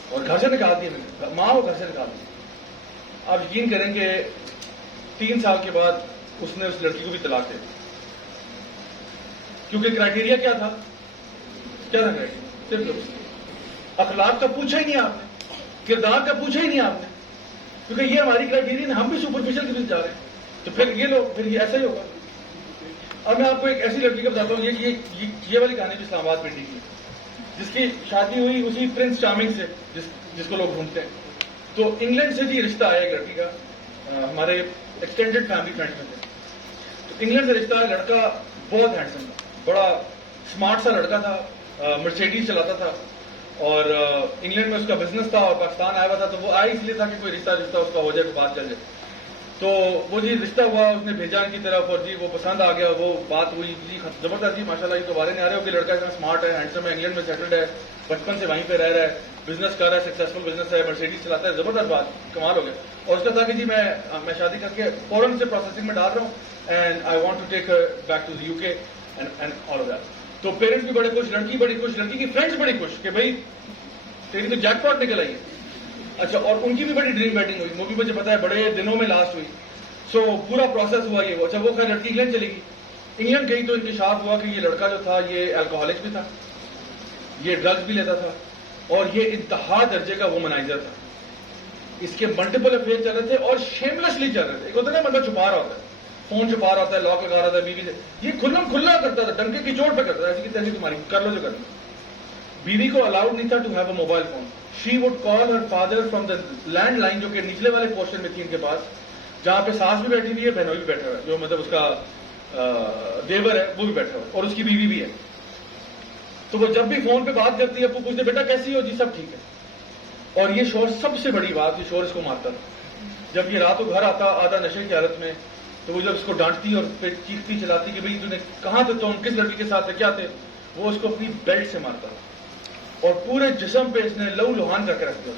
اور گھر سے نکال دیا. میں نے ماں وہ گھر سے نکال دی. آپ یقین کریں کہ 3 سال کے بعد اس نے اس لڑکی کو بھی طلاق دے دی. کیونکہ کرائٹیریا کیا تھا کرائٹیریا صرف اخلاق کا پوچھا ہی نہیں آپ نے, کردار کا پوچھا ہی نہیں آپ نے, کیونکہ یہ ہماری کرائٹیریا ہم بھی سپرفیشل کے پیچھے جا رہے ہیں. تو پھر یہ لوگ پھر یہ ایسا ہی ہوگا. اب میں آپ کو ایک ایسی لڑکی کا بتاتا ہوں, یہ والی کہانی بھی اسلام آباد پنڈی کی, جس کی شادی ہوئی اسی پرنس چارمنگ سے جس کو لوگ ڈھونڈتے ہیں. تو انگلینڈ سے جی رشتہ آیا ایک لڑکی کا, ہمارے ایکسٹینڈیڈ فیملی فرینڈ میں تھے. تو انگلینڈ سے رشتہ آیا, لڑکا بہت ہینڈسم تھا, بڑا اسمارٹ سا لڑکا تھا, مرسیڈیز چلاتا تھا اور انگلینڈ میں اس کا بزنس تھا اور پاکستان آیا ہوا تھا. تو وہ آیا اس لیے تھا کہ کوئی رشتہ اس کا ہو جائے, کوئی بات چل جائے. تو وہ جی رشتہ ہوا, اس نے بھیجا ان کی طرف اور جی وہ پسند آ گیا, وہ بات ہوئی جی زبردست. جی ماشاء اللہ یہ تو بارے نہیں آ رہے ہو کہ لڑکا اتنا اسمارٹ ہے, ہینڈسم ہے, انگلینڈ میں سیٹلڈ ہے, بچپن سے وہیں پہ رہ رہا ہے, بزنس کر رہا ہے, سکسیزفل بزنس ہے, مرسیڈیز چلاتا ہے, زبردست بات, کمال ہو گیا. اور اس کا تھا کہ جی میں شادی کر کے فوراً سے پروسیسنگ میں ڈال رہا ہوں and I want to take back to the UK and all of that. تو پیرنٹس بھی بڑے خوش, لڑکی بڑی خوش, لڑکی کی فرینڈس بڑی خوش کہ بھائی تیری تو جیک پاٹ نکل آئی ہے. اچھا اور ان کی بھی بڑی ڈریم ویڈنگ ہوئی, وہ بھی مجھے پتا ہے بڑے دنوں میں لاسٹ ہوئی. سو پورا پروسیس ہوا یہ. اچھا وہ خیر لڑکی انگلینڈ چلی گئی. انگلینڈ گئی تو انکشاف ہوا کہ یہ لڑکا جو تھا یہ الکوہولک بھی تھا, یہ ڈرگز بھی لیتا تھا اور یہ انتہا درجے کا وومنائزر تھا. اس کے ملٹیپل افیئر چل رہے تھے اور شیملیسلی چل رہے تھے. ایک ہوتا ہے نا بندہ چھپا رہا ہوتا ہے, فون چھپا رہا ہوتا ہے, لاک لگا رہا تھا بیوی سے, یہ کھلم کھلا کرتا تھا, ڈنکے کی چوٹ پہ کرتا تھا, ایسی کی تیسی تمہاری کر لو جو کرنا. بیوی کو الاؤڈ نہیں تھا to have a mobile phone. She would call her father from the land line جو کہ نچلے والے پورشن میں تھی ان کے پاس, جہاں پہ ساس بھی بیٹھی ہوئی ہے, بہنوئی بھی بیٹھا ہوا ہے, جو مطلب اس کا دیور ہے وہ بھی بیٹھا ہوا ہے اور اس کی بیوی بھی ہے. تو وہ جب بھی فون پہ بات کرتی ہے, ابو پوچھتے بیٹا کیسی ہو, جی سب ٹھیک ہے. اور یہ شور سب سے بڑی بات, یہ شور اس کو مارتا تھا. جب یہ رات کو گھر آتا آدھا نشے کی حالت میں, تو وہ جب اس کو ڈانٹتی اور پھر چیختی چلاتی کہ بھائی تو نے کہاں تھے, تم کس لڑکی کے ساتھ تھے, کیا تھے, وہ اس کو اپنی بیلٹ سے مارتا تھا اور پورے جسم پہ اس نے لہو لہان کر کے رکھ دیا.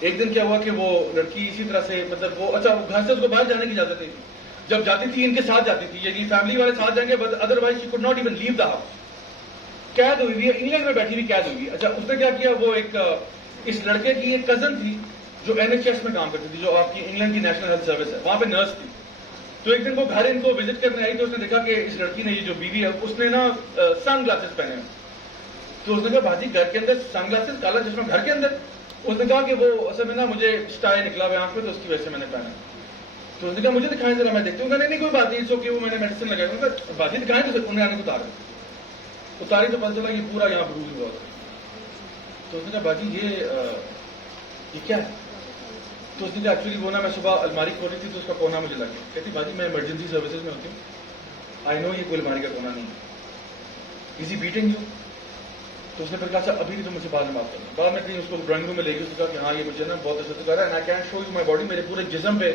ایک دن کیا ہوا کہ وہ لڑکی اسی طرح سے مطلب وہ اچھا گھر سے اس کو باہر جانے کی اجازت نہیں تھی، جب جاتی تھی ان کے ساتھ جاتی تھی، یعنی فیملی والے ساتھ جائیں گے but otherwise she could not even leave the house. قید ہوئی ہوئی ہے، انگلینڈ میں بیٹھی ہوئی قید ہوئی ہوئی. اچھا اس نے کیا کیا، وہ ایک اس لڑکے کی ایک کزن تھی جو NHS میں کام کرتی تھی، جو آپ کی انگلینڈ کی نیشنل ہیلتھ سروس ہے، وہاں پہ نرس تھی. تو ایک دن وہ گھر ان کو وزٹ کرنے آئی تو اس نے دیکھا کہ اس لڑکی نے، یہ جو بیوی ہے، اس نے نا سن گلاسز پہنے ہیں. تو اس نے کہا بھاجی گھر کے اندر سن گلاسز، کالا چشمہ گھر کے اندر؟ اس نے کہا کہ وہ اصل میں نا مجھے اسٹائے نکلا ہوا آنکھ میں تو اس کی وجہ سے میں نے پہنا. تو اس نے کہا مجھے دکھائیں ذرا میں دیکھتی ہوں. کہ نہیں کوئی بات نہیں، سو کہ وہ میں نے میڈیسن لگائی. انہوں نے کہا بھاجی دکھائیں تو انہوں نے آنے کو اتاری تو پتہ چلا یہ پورا یہاں بروز ہوا. تو اس نے کہا باجی یہ کیا ہے؟ تو اس نے کہا ایکچولی وہ نا میں صبح الماری کھولی تھی تو اس کا کونا مجھے لگ گیا. کہتی باجی میں ایمرجنسی سروسز میں ہوتی ہوں، آئی نو یہ کوئی الماری کا کونا نہیں ہے، ایزی بیٹنگ یو. تو اس نے پھر کہا اچھا ابھی تو مجھ سے بعد میں بات کرنا. بعد میں کہیں اس کو ڈرائنگ روم میں لے کے اس نے کہا کہ ہاں یہ مجھے نا بہت اچھا کر رہا ہے، and I can show you my body, میرے پورے جسم پہ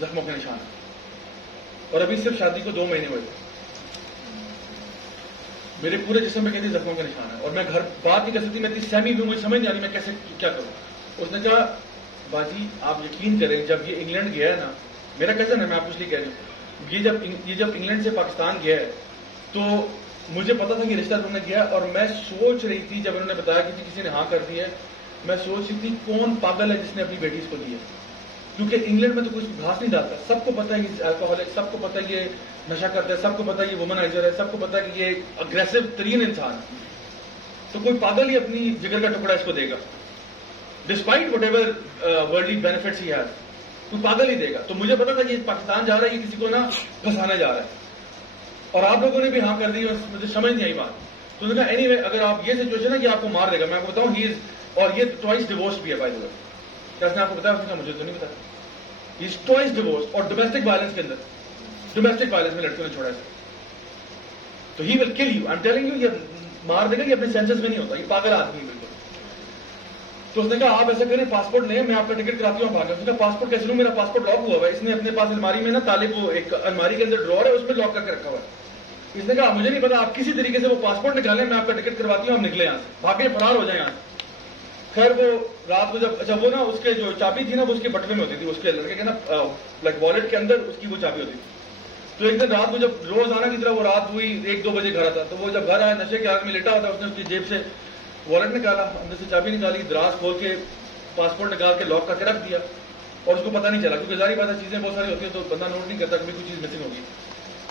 زخموں کے نشان ہیں، اور ابھی صرف شادی کو 2 مہینے ہوئے تھے، میرے پورے جسم پہ کہتی زخموں کے نشان ہے، اور میں گھر بات نہیں کر سکتی، میں اتنی سہمی بھی مجھے سمجھ نہیں آ رہی میں کیسے کیا کروں. اس نے کہا باجی آپ یقین کریں جب یہ انگلینڈ گیا ہے نا، میرا کزن ہے میں آپ کو اس لیے کہہ رہی ہوں، یہ جب انگلینڈ سے پاکستان گیا ہے تو مجھے پتا تھا کہ رشتہ ڈھونڈنے گیا، اور میں سوچ رہی تھی جب انہوں نے بتایا کہ کسی نے ہاں کر دی ہے، میں سوچ رہی تھی کون پاگل ہے جس نے اپنی بیٹی اس کو دی ہے. کیونکہ انگلینڈ میں تو کچھ گھاس نہیں ڈالتا، سب کو پتا ہے یہ الکوہولک، سب کو پتا ہے یہ نشہ کرتا ہے، سب کو پتا ہے یہ وومنائزر ہے، سب کو پتا ہے کہ یہ اگریسو ترین انسان ہے. تو کوئی پاگل ہی اپنی جگر کا ٹکڑا اس کو دے گا despite whatever worldly benefits he has, کوئی پاگل ہی دے گا. تو مجھے پتا تھا کہ یہ پاکستان جا رہا ہے، یہ کسی کو نا پھنسانے جا رہا ہے، اور آپ لوگوں نے بھی ہاں کر دی اور مجھے سمجھ نہیں آئی بات. تو انہوں نے کہا اینی وے اگر آپ یہ سچویشن ہے کہ آپ کو مار دے گا، میں آپ کو بتاؤں ہی اور یہ ٹوائس ڈیورس بھی ہے بائی دا وے. کیا اس نے آپ کو بتایا؟ اس نے کہا مجھے تو نہیں پتا. یہ ٹوائس ڈیورس اور ڈومیسٹک وائلنس کے اندر، ڈومیسٹک وائلنس میں لڑکیوں نے چھوڑا ہے. تو ہی ول کل you, I am telling you, یہ مار دے گا، یہ اپنے سینسز میں نہیں ہوتا، یہ پاگل آدمی بالکل. تو اس نے کہا آپ ایسا کریں پاسپورٹ لیں، میں آپ کا ٹکٹ کراتی ہوں بھاگا. اس نے کہا پاسپورٹ کیسے لوں، میرا پاسپورٹ لاک ہوا ہوا ہے. اس نے اپنے پاس الماری میں نا تالے کو، ایک الماری کے اندر ڈرور ہے اس میں لاک کر کے رکھا ہوا ہے. اس نے کہا مجھے نہیں پتا، آپ کسی طریقے سے وہ پاسپورٹ نکالیں، میں آپ کا ٹکٹ کرواتی ہوں، آپ نکلے یہاں سے، بھاگے فرار ہو جائیں یہاں سے. خیر وہ رات کو جب اچھا وہ نا اس کے جو چابی تھی نا وہ اس کے بٹوے میں ہوتی تھی، اس کے لڑکے کے نا لائک والیٹ کے اندر اس کی وہ چابی ہوتی تھی. تو ایک دن رات کو جب روزانہ کی طرح وہ رات ہوئی 1-2 بجے گھر آتا، تو وہ جب گھر آیا نشے کے آدمی لیٹا ہوتا، اس نے اس کی جیب سے والیٹ نکالا، اندر سے چابی نکالی، دراز کھول کے پاسپورٹ نکال کے لاک کر کے رکھ دیا، اور اس کو پتا نہیں چلا، کیونکہ ظاہری بات ہے چیزیں بہت ساری ہوتی ہیں تو بندہ نوٹ نہیں کرتا کبھی کوئی چیز مسنگ ہوگی.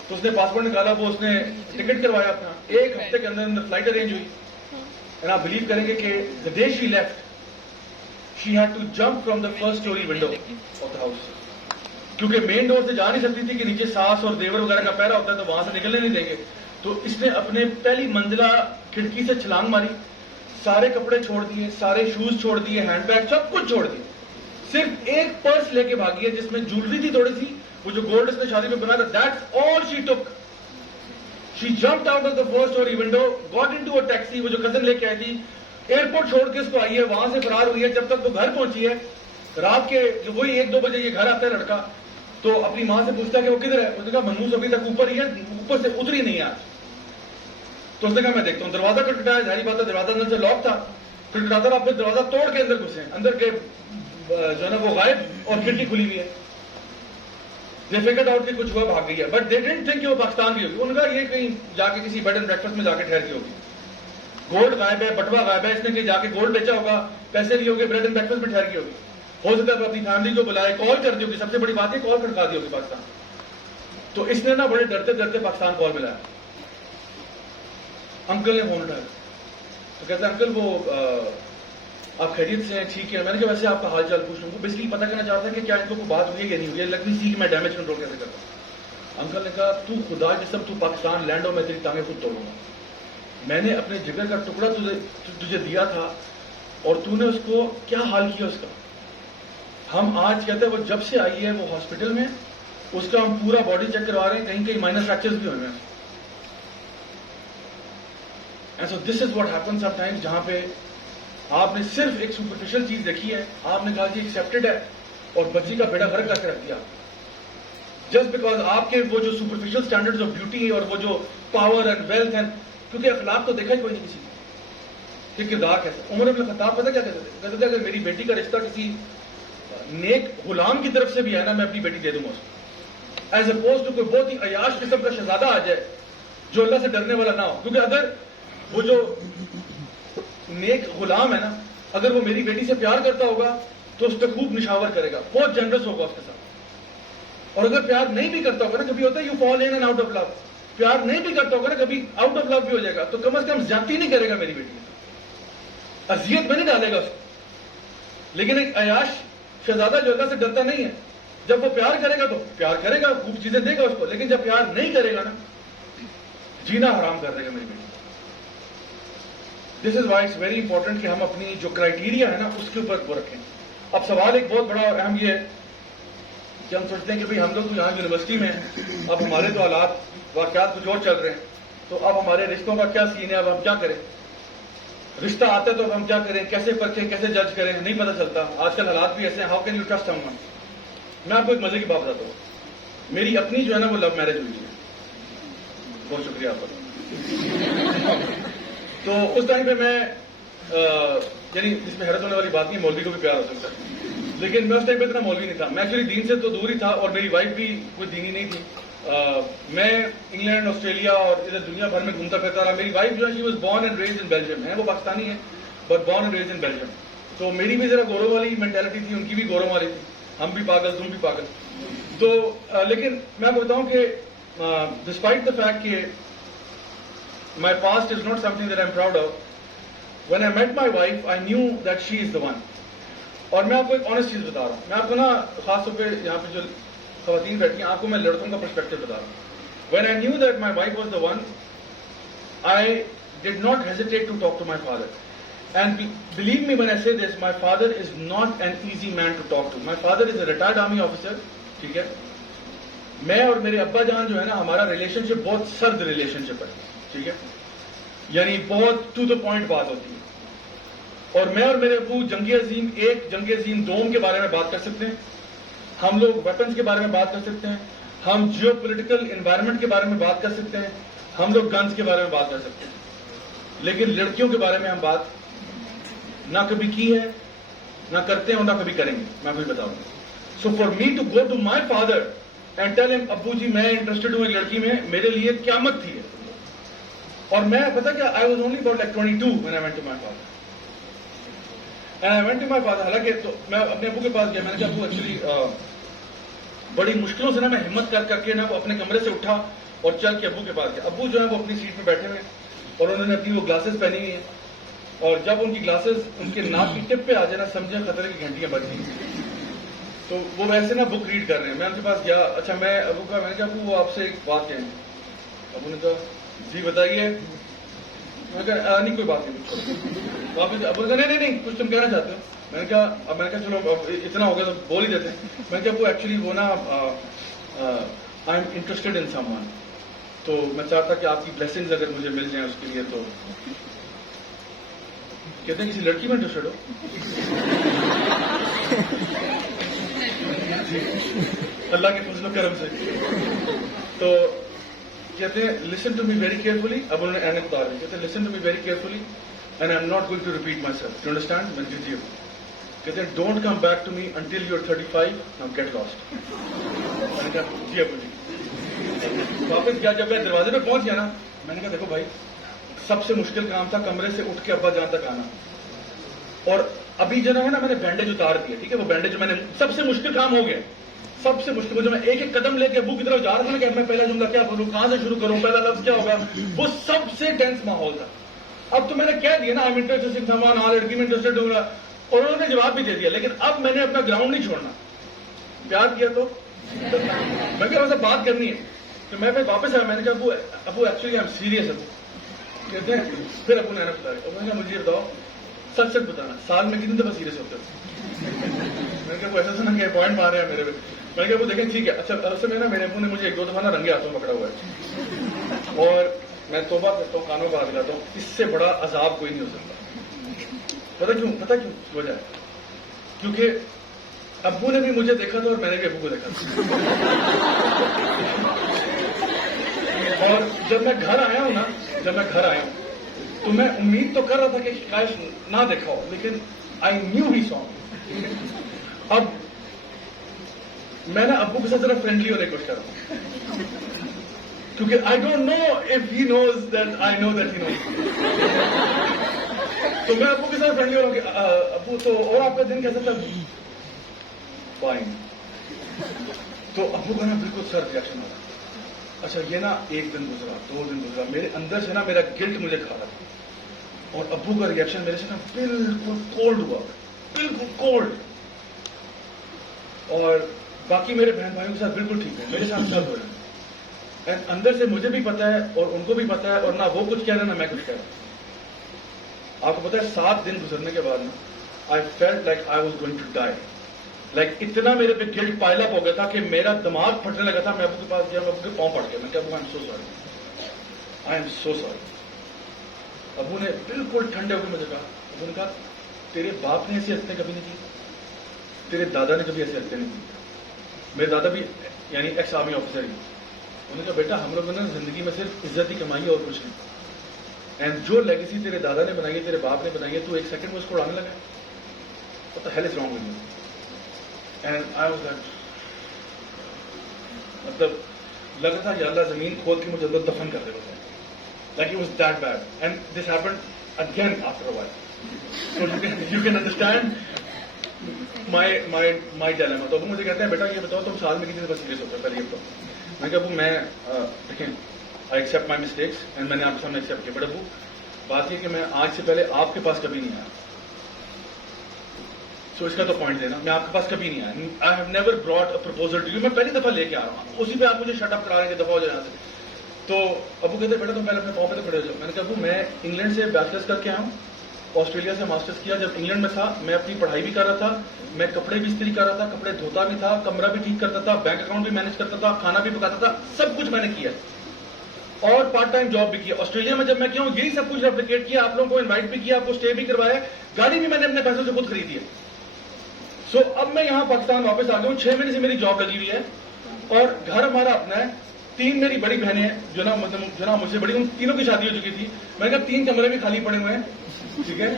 تو اس نے پاسپورٹ نکالا، وہ اس نے ٹکٹ کروایا اپنا، 1 ہفتے کے اندر فلائٹ ارینج ہوئی. اینڈ آپ بلیو کریں گے کہ the day she left she had to jump from the first story window of the house, کیونکہ مین ڈور سے جا نہیں سکتی تھی کہ نیچے ساس اور دیور وغیرہ کا پہرا ہوتا ہے تو وہاں سے نکلنے نہیں دیں گے. تو اس نے اپنے پہلی منزلہ کھڑکی سے چھلانگ ماری، سارے کپڑے چھوڑ دیے، سارے شوز چھوڑ دیے، ہینڈ بیگ سب کچھ چھوڑ دیے، صرف ایک پرس لے کے بھاگی ہے جس میں جولری تھی تھوڑی سی، وہ جو گولڈ اس نے شادی میں بنایا تھا، that's all she took. She jumped out of the first story window, got into a taxi, وہ جو کزن لے کے آئی تھی، ایئرپورٹ چھوڑ کے اس کو آئی ہے، وہاں سے فرار ہوئی ہے. جب تک وہ گھر پہنچی ہے رات کے وہی 1-2 بجے یہ گھر آتا ہے لڑکا، تو اپنی ماں سے پوچھتا ہے کہ وہ کدھر ہے. اس نے کہا منوس ابھی تک اوپر ہی ہے، اوپر سے اتری نہیں ہے آج. تو اس نے کہا میں دیکھتا ہوں. دروازہ کھٹکھٹایا، ظاہری بات ہے دروازہ اندر سے لاک تھا، کھٹکھٹاتا رہا، پھر دروازہ توڑ کے اندر گھسے، اندر کے جو ہے نا وہ غائب اور کھڑکی کھلی ہوئی ہے. دے فگرڈ آؤٹ کہ کچھ ہوا، بھاگ گئی ہے، بٹ دے ڈنٹ تھنک کہ وہ پاکستان بھی ہوگی. انہوں نے کہا یہ کہیں جا کے کسی بیڈ اینڈ بریکفاسٹ میں جا کے ٹھہر گئی ہوگی. گولڈ غائب ہے، بٹوا غائب ہے، اس نے کہیں جا کے گولڈ بیچا ہوگا، پیسے لیے ہوگے، بریڈ اینڈ بریکفاسٹ میں ٹھہر گئی ہوگی. ہو سکتا ہے اپنی فیملی کو بلائے، کال کر دی ہوگی، سب سے بڑی بات ہے کال کھڑکا دی ہوگی پاکستان. تو اس نے نا بڑے ڈرتے ڈرتے پاکستان کال ملایا. انکل نے فون اٹھایا تو کہتا ہے انکل وہ آپ خیریت سے ہیں؟ ٹھیک ہے. میں نے کہا ویسے آپ کا حال چال پوچھ لوں. وہ بیسکلی پتا کرنا چاہتا ہے کہ کیا ان کو کوئی بات ہوئی ہے یا نہیں ہوئی ہے، لگ نہیں سی کہ میں ڈیمیج کنٹرول کیسے کرتا ہوں. انکل نے کہا تو خدا جسم تو پاکستان لینڈ ہو، میں تیری ٹانگیں خود توڑوں گا. میں نے اپنے جگر کا ٹکڑا تجھے دیا تھا اور تو نے اس کو کیا حال کیا اس کا. ہم آج کہتے ہیں وہ جب سے آئی ہے وہ ہاسپٹل میں، اس کا ہم پورا باڈی چیک کروا رہے ہیں، کہیں کہیں مائنر فریکچرز بھی ہوئے ہیں. And so this is what happen some times, جہاں پہ آپ نے صرف ایک سپرفیشل چیز دیکھی ہے، آپ نے کہا جی ایکسیپٹڈ ہے، اور بچی کا بیڑا غرق کر کے رکھ دیا جسٹ بیکاز آپ کے وہ جو سپرفیشل اسٹینڈرڈز آف بیوٹی اور وہ جو پاور اینڈ ویلتھ اینڈ، کیونکہ اخلاق تو دیکھا ہی کوئی نہیں کسی کو. کہ کردار کیسا. عمر بن خطاب پتہ کیا کہتے تھے؟ کہتے تھے اگر میری بیٹی کا رشتہ کسی نیک غلام کی طرف سے بھی ہے نا، میں اپنی بیٹی دے دوں گا اس کو، ایز اپوز ٹو کوئی بہت ہی عیاش قسم کا شہزادہ آ جائے جو اللہ سے ڈرنے والا نہ ہو. کیونکہ اگر وہ جو نیک غلام ہے نا، اگر وہ میری بیٹی سے پیار کرتا ہوگا تو اس پہ خوب نشاور کرے گا، بہت جنرس ہوگا اس کے ساتھ. اور اگر پیار نہیں بھی کرتا ہوگا نا، کبھی ہوتا ہے you fall in and out of love, پیار نہیں بھی کرتا ہوگا نا، کبھی آؤٹ آف لو بھی ہو جائے گا، تو کم از کم زیادتی نہیں کرے گا میری بیٹی کے ساتھ، اذیت میں نہیں ڈالے گا اس کو. لیکن ایک عیاش شہزادہ جو اللہ سے ڈرتا نہیں ہے، جب وہ پیار کرے گا تو پیار کرے گا، خوب چیزیں دے گا اس کو، لیکن جب پیار نہیں کرے گا نا، جینا حرام کر دے گا میری بیٹی. This is why it's very important کہ ہم اپنی جو کرائیٹیریا ہے نا اس کے اوپر وہ رکھیں. اب سوال ایک بہت بڑا اور اہم یہ ہے کہ ہم سوچتے ہیں کہ بھئی ہم لوگ تو یہاں یونیورسٹی میں ہیں، اب ہمارے تو حالات واقعات کچھ اور چل رہے ہیں، تو اب ہمارے رشتوں کا کیا سین ہے، اب ہم کیا کریں؟ رشتہ آتا ہے تو اب ہم کیا کریں، کیسے پرکھیں، کیسے جج کریں، نہیں پتہ چلتا. آج کل حالات بھی ایسے ہیں، how can you trust some one. میں آپ کو ایک مزے کی بات بتاتا ہوں. میری اپنی جو ہے نا وہ لو میرج ہوئی ہے. بہت شکریہ آپ کا. تو اس ٹائم پہ میں یعنی اس میں حیرت ہونے والی بات نہیں، مولوی کو بھی پیار ہو سکتا ہے، لیکن میں اس ٹائم پہ اتنا مولوی نہیں تھا. میں ایکچولی دین سے تو دور ہی تھا، اور میری وائف بھی کوئی دینی نہیں تھی. میں انگلینڈ، آسٹریلیا اور ادھر دنیا بھر میں گھومتا پھرتا رہا. میری وائف جو ہے she was born and raised in Belgium, ہے وہ پاکستانی ہے but born and raised in Belgium. تو میری بھی ذرا گورو والی مینٹیلٹی تھی، ان کی بھی گورو والی تھی، ہم بھی پاگل تم بھی پاگل. تو لیکن میں آپ کو بتاؤں کہ ڈسپائٹ دا فیکٹ کہ my past is not something that I'm proud of. When I met my wife, I knew that she is the one. اور میں آپ کو ایک آنیسٹ چیز بتا رہا ہوں. میں آپ کو نا خاص طور پہ یہاں پہ جو خواتین بیٹھی ہیں، آپ کو میں لڑکوں کا پرسپیکٹو بتا رہا ہوں. When I knew that my wife was the one, I did not hesitate to talk to my father. And believe me when I say this, my father is not an easy man to talk to. My father is a retired army officer. ٹھیک ہے، میں اور میرے ابا جان جو ہے نا، ہمارا ریلیشن شپ بہت سرد ریلیشن شپ ہے. ٹھیک ہے، یعنی بہت ٹو دا پوائنٹ بات ہوتی ہے. اور میں اور میرے ابو جنگ عظیم 1، جنگ عظیم 2 کے بارے میں بات کر سکتے ہیں، ہم لوگ ویپنز کے بارے میں بات کر سکتے ہیں، ہم جیو پولیٹیکل انوائرمنٹ کے بارے میں بات کر سکتے ہیں، ہم لوگ گنز کے بارے میں بات کر سکتے ہیں، لیکن لڑکیوں کے بارے میں ہم بات نہ کبھی کی ہے، نہ کرتے ہیں اور نہ کبھی کریں گے. میں کوئی بتاؤں گا. So for me to go to my father and tell him ابو جی میں انٹرسٹڈ ہوں ایک لڑکی میں، میرے لیے قیامت تھی. اور میں پتا کیا، I was only about like 22 when I went to my father. And I went to my father. حالانکہ تو میں اپنے ابو کے پاس گیا. میں نے کہا ابو ایکچولی بڑی مشکلوں سے نا میں ہمت کر کے نا وہ اپنے کمرے سے اٹھا اور چل کے ابو کے پاس گیا. ابو جو ہے وہ اپنی سیٹ پہ بیٹھے ہوئے اور انہوں نے اپنی وہ گلاسز پہنی ہوئی ہیں، اور جب ان کی گلاسز ان کے ناک کی ٹپ پہ آ جائے نا، سمجھیں خطرے کی گھنٹیاں بج گئی. تو وہ ویسے نا بک ریڈ کر رہے ہیں. میں ان کے پاس گیا. اچھا میں ابو کا، میں نے کہا ابو وہ آپ سے ایک بات کہیں. ابو نے کہا جی بتائیے. میں نے کہا نہیں کوئی بات نہیں. واپس ابو نے کہا نہیں کچھ تم کہنا چاہتے ہو. میں نے کہا چلو اتنا ہو گیا تو بول ہی دیتے. میں نے کہا وہ ایکچولی وہ نا I am interested in some one, تو میں چاہتا کہ آپ کی بلیسنگز اگر مجھے مل جائیں اس کے لیے. تو کہتے ہیں کسی لڑکی میں انٹرسٹڈ ہو؟ اللہ کے فضل و کرم سے. تو کہتے ہیں listen to me very carefully. اب انہوں نے اینک اتار دی. کہتے ہیں listen to me very carefully and I am not going to repeat myself. You understand? میں نے جی. کہتے ہیں don't come back to me until you are 35 now get lost. میں نے کہا جی ابو جی. واپس گیا. جب میں دروازے پہ پہنچ گیا نا، میں نے کہا دیکھو بھائی، سب سے مشکل کام تھا کمرے سے اٹھ کے ابا جان تک آنا. اور ابھی جو ہے نا میں نے بینڈیج اتار دیا. ٹھیک ہے، وہ بینڈیج میں نے سب سے مشکل کام ہو گیا. سب سے مشکل جو میں ایک ایک قدم لے کے ابو کی طرف جا رہا تھا کہ میں پہلا جملہ کیا بولوں، کہاں سے شروع کروں، پہلا لفظ کیا ہوگا، وہ سب سے ٹینس ماحول تھا. اب تو میں نے کہہ دیا نا I am interested in some one, ہاں لڑکی میں انٹرسٹڈ ہوں گا، اور انہوں نے جواب بھی دے دیا. لیکن اب میں نے اپنا گراؤنڈ نہیں چھوڑنا. پیار کیا تو میں کہا ویسے بات کرنی ہے. تو میں پھر واپس آیا. میں نے کہا ابو ایکچولی آئی ایم سیریس. ابو کہتے ہیں پھر ابو نے بتا رہے. میں نے کہا مجھے بتاؤ سچ بتانا، سال میں کتنی دفعہ سیریس ہوتے ہیں؟ میں نے کہا وہ ایسا سنا کہ پوائنٹ مار رہے ہیں میرے پہ. میں نے کہا وہ دیکھیں ٹھیک ہے. اچھا اصل میں نا میرے ابو نے مجھے 1-2 دفعہ نا رنگے ہاتھوں پکڑا ہوا ہے، اور میں توبہ کرتا ہوں، کانوں پر ہاتھ لگاتا ہوں. اس سے بڑا عذاب کوئی نہیں ہو سکتا. پتہ کیوں وجہ ہے؟ کیونکہ ابو نے بھی مجھے دیکھا تھا اور میں نے بھی ابو کو دیکھا تھا. اور جب میں گھر آیا ہوں تو میں امید تو کر رہا تھا کہ شاید نہ دیکھا ہو, لیکن آئی نیو ہی سو. اب میں نا ابو کے ساتھ ذرا فرینڈلی ہونے کی کوشش کر رہا ہوں, کیونکہ I don't know if he knows that I know that he knows. تو میں ابو کے ساتھ فرینڈلی ہو رہا ہوں کہ ابو تو اور آپ کا دن کیسا تھا؟ فائن. تو ابو کا نا بالکل سر ریئیکشن ہو رہا. اچھا یہ نا ایک دن گزرا, 2 دن گزرا, میرے اندر سے نا میرا گلٹ مجھے کھا رہا تھا, اور ابو کا ریئیکشن میرے سے نا بالکل کولڈ ہوا, بالکل کولڈ. اور باقی میرے بہن بھائیوں کے ساتھ بالکل ٹھیک ہے, میرے ساتھ سب ہو رہے ہیں. اینڈ اندر سے مجھے بھی پتا ہے اور ان کو بھی پتا ہے, اور نہ وہ کچھ کہہ رہے ہیں نہ میں کچھ کہہ رہا ہوں. آپ کو پتا ہے 7 دن گزرنے کے بعد I felt like I was going to die. Like اتنا میرے پہ گلٹ پائل اپ ہو گیا تھا کہ میرا دماغ پھٹنے لگا تھا. میں ابو کے پاس گیا, میں ابو کے پاؤں پڑ گیا, میں کہا ابو I am so sorry, I am so sorry. ابو نے بالکل ٹھنڈے ہو کے مجھے کہا, ابو نے کہا تیرے باپ نے ایسی حرکتیں کبھی نہیں کی, تیرے دادا نے کبھی ایسی حرکتیں نہیں کی. میرے دادا بھی یعنی ایکس آرمی آفیسر ہی. انہوں نے کہا بیٹا ہم لوگوں نے زندگی میں صرف عزت ہی کمائی ہے اور کچھ نہیں. اینڈ جو لیگیسی تیرے دادا نے بنائی ہے, تیرے باپ نے بنائی ہے, تو ایک سیکنڈ میں اس کو اڑانے لگا. What the hell is wrong with you? And I was like, مطلب لگا تھا یا اللہ زمین کھود کے مجھے اندر دفن کر دے بس. Like it was that bad. And this happened again after a while. So you can understand my dilemma. تو ابو مجھے کہتے ہیں بیٹا یہ بتاؤ تم سال میں کتنی دفعہ سیریس ہوتے ہیں, پہلے یہ بتاؤ. میں کہا ابو میں دیکھیں I accept my mistakes and میں نے آپ کے سامنے ایکسیپٹ کیا, بٹ ابو بات یہ کہ میں آج سے پہلے آپ کے پاس کبھی نہیں آیا. سو اس کا تو پوائنٹ دینا, میں آپ کے پاس کبھی نہیں آیا. I have never brought a proposal to you. میں پہلی دفعہ لے کے آ رہا ہوں, اسی پہ آپ مجھے شٹ اپ کرا رہے ہیں کہ دفعہ ہو جائے یہاں سے. تو ابو کہتے ہیں بیٹا تم پہلے اپنے پاؤں پہ تو کھڑے ہو جاؤ. میں نے کہا ابو میں انگلینڈ سے بیچلرس کر کے آیا ہوں, آسٹریلیا سے ماسٹرس کیا. جب انگلینڈ میں تھا میں اپنی پڑھائی بھی کر رہا تھا, میں کپڑے بھی استری کر رہا تھا, کپڑے دھوتا بھی تھا, کمرہ بھی ٹھیک کرتا تھا, بینک اکاؤنٹ بھی مینج کرتا تھا, کھانا بھی پکاتا تھا, سب کچھ میں نے کیا, اور پارٹ ٹائم جاب بھی کیا. آسٹریلیا میں جب میں کیا ہوں یہی سب کچھ ریپلیکیٹ کیا, آپ لوگوں کو انوائٹ بھی کیا, آپ کو اسٹے بھی کروایا, گاڑی بھی میں نے اپنے پیسوں سے خود خریدی ہے. سو اب میں یہاں پاکستان واپس آ گیا ہوں, 6 مہینے سے میری جاب لگی ہوئی ہے, اور گھر ہمارا اپنا ہے. 3 میری بڑی بہنیں ہیں جو نا مجھ سے بڑی, ان تینوں کی شادی ہو چکی تھی. میں نے کہا 3 کمرے بھی خالی پڑے ہوئے ہیں, ٹھیک ہے.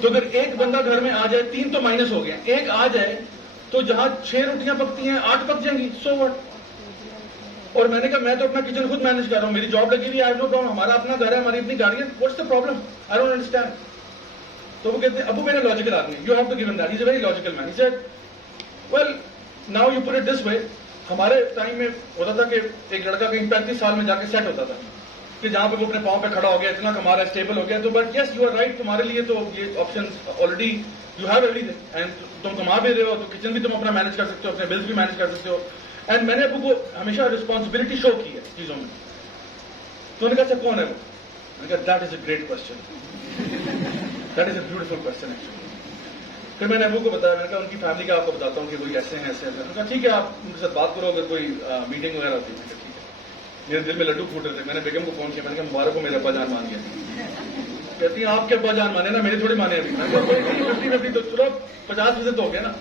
تو اگر ایک بندہ گھر میں آ جائے, 3 تو مائنس ہو گئے, ایک آ جائے تو جہاں 6 روٹیاں پکتی ہیں 8 پک جائیں گی, سو واٹ. اور میں نے کہا میں تو اپنا کچن خود مینج کر رہا ہوں, میری جاب لگی ہوئی ہے, آئی نو پرابلم, ہمارا اپنا گھر ہے, ہماری اپنی گاڑی ہے, what's the problem, I don't understand. تو وہ کہتے ہیں ابو میرا لاجیکل آدمی, you have to give him that, he is a very logical man. He said well now you put it this way. ہمارے ٹائم میں ہوتا تھا کہ ایک لڑکا کہیں 35 سال میں جا کے سیٹ ہوتا تھا, کہ جہاں پہ وہ اپنے پاؤں پہ کھڑا ہو گیا, اتنا کما رہا ہے, اسٹیبل ہو گیا. تو but yes you are right, تمہارے لیے تو یہ option already you have everything, and تم کما بھی رہے ہو, تو کچن بھی تم اپنا مینج کر سکتے ہو, اپنے بلز بھی مینج کر سکتے ہو. اینڈ میں نے ابو کو ہمیشہ ریسپانسبلٹی شو کی ہے چیزوں میں. تو نے کہا اچھا کون ہے وہ؟ میں نے کہا that is a great question, that is a beautiful question actually. پھر میں نے ابو کو بتایا, میں نے کہا ان کی فیملی کا آپ کو بتاتا ہوں کہ وہی ایسے ہیں ایسے ہیں. میں نے کہا ٹھیک ہے آپ ان کے ساتھ بات کرو اگر کوئی میٹنگ وغیرہ ہوتی ہے. میں نے کہا ٹھیک ہے. میرے دل میں لڈو پھوٹ رہے تھے, میں نے بیگم کو فون کیا, میں نے کہا مبارک کو میرے ابا جان مان گیا. کہتی ہیں آپ کے ابا جان مانے نا, میرے تھوڑی مانے ابھی. میں نے کہا 50-50 تو چلو 50% تو ہو گیا نا.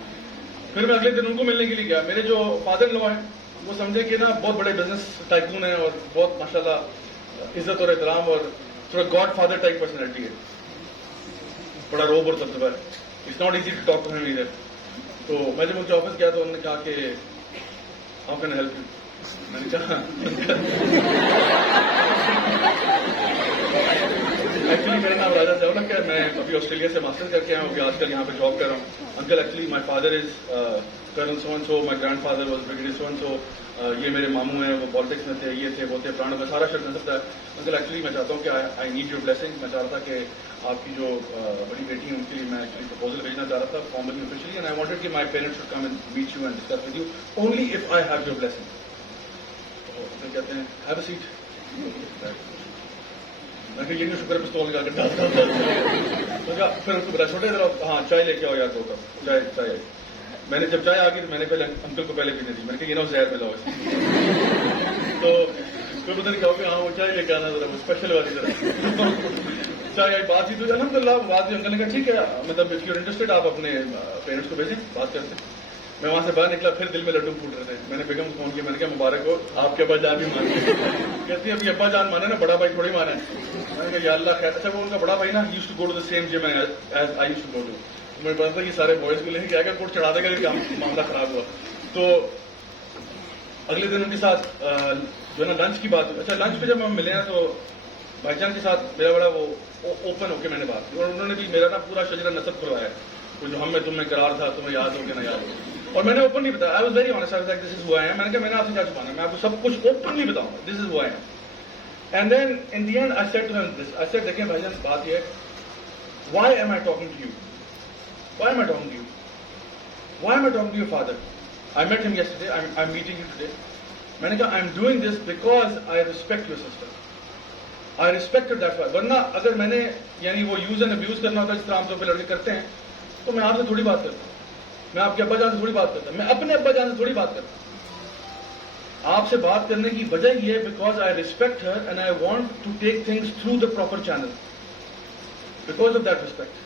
پھر میں اگلے دن ان کو ملنے کے لیے گیا. میرے جو فادر ان لا ہیں وہ سمجھے کہ نا بہت بڑے بزنس ٹائکون ہیں, اور بہت ماشاءاللہ عزت اور احترام اور تھوڑا گاڈ فادر ٹائپ پرسنالٹی ہے, بڑا روب اور دبدبا ہے. It's not easy to talk to him either. تو میں جب ان کے آفس گیا تو انہوں نے کہا کہ how can I help you. میں نے کہا ایکچولی میرا نام راجا سیولک ہے, میں ابھی آسٹریلیا سے ماسٹر کر کے آیا ہوں, آج کل یہاں پہ جاب کر رہا ہوں. Uncle actually my father is colonel so and so, my grandfather was brigadier so and so. یہ میرے ماموں ہیں, وہ پالیٹکس میں تھے, یہ تھے, وہ تھے, پرانا کا سارا شرط نصب تھا. انکل ایکچولی میں چاہتا ہوں کہ آئی نیڈ یور بلیسنگ. میں چاہ رہا تھا کہ آپ کی جو بڑی بیٹی ہیں ان کے لیے میں ایکچولی پرپوزل بھیجنا چاہ رہا تھا formally officially, and I wanted کہ my parents should come and meet you and discuss with you only if I have your blessing. تو کہتے ہیں ہیو اے سیٹ. میں کہ یہ نہیں شکر پستول لگا کے ڈالتا. پھر اس کو بتا چھوٹے ذرا, ہاں چائے لے کے آؤ یار, دو کپ چائے آئی. میں نے جب چائے آ گئی تو میں نے پہلے انکل کو پہلے پینے دی. میں نے کہا یہ نا زہر ملا ہو. تو پھر پتہ نہیں کہا کہ ہاں وہ چائے لے کے آنا ذرا, وہ اسپیشل والی ذرا چائے آئی. بات ہی تو الحمد للہ بات. انکل نے کہا ٹھیک ہے, مطلب اف یو آر انٹرسٹیڈ آپ اپنے پیرنٹس کو بھیجیں, بات کرتے ہیں. میں وہاں سے باہر نکلا، پھر دل میں لڈو پھوٹ رہے تھے. میں نے بیگم کو فون کیا، میں نے کہا مبارک ہو، آپ کے ابا جان بھی مانے. کہتی ہے ابھی ابا جان مانے نا، بڑا بھائی تھوڑی مانا ہے. میں نے کہا یا اللہ خیر. اچھا وہ ان کا بڑا بھائی نا used to go to the same gym as I used to go to. مجھے پتا تھا کہ سارے بوائز کو لے کے آئے گا، کوٹ چڑھا دے گا کہ معاملہ خراب ہوا. تو اگلے دن ان کے ساتھ جو ہے نا لنچ کی بات ہوئی. اچھا لنچ پہ جب ہم ملے ہیں تو بھائی جان کے ساتھ میرا بڑا وہ اوپن ہو کے میں نے بات کی، اور انہوں نے بھی میرا نا پورا شجرہ نسب کروایا، جو ہم میں تم میں قرار تھا تمہیں یاد ہو کہ نہ یاد ہو. اور میں نے اوپنلی بتایا، I was very honest, I was like this is who I M. میں نے کہا میں نے آپ سے کیا چھپانا ہے، میں آپ کو سب کچھ اوپنلی بتاؤں گا، this is who I am. And then in the end I said to him this, I said دیکھیں بھائی جان بات یہ ہے، why am I talking to you, why am I talking to you, why am I talking to your father. I met him yesterday, I am meeting you today. میں نے کہا I am doing this because I respect your sister, I respect that for. ورنہ اگر میں نے یعنی وہ use and abuse کرنا ہوتا ہے جس طرح عام طور پہ لڑکے کرتے ہیں، تو میں آپ سے تھوڑی بات کرتا ہوں، میں آپ کے ابا جان سے تھوڑی بات کرتا ہوں، میں اپنے ابا جان سے تھوڑی بات کرتا ہوں. آپ سے بات کرنے کی وجہ یہ ہے because I respect her and I want to take things through the proper channel because of that respect.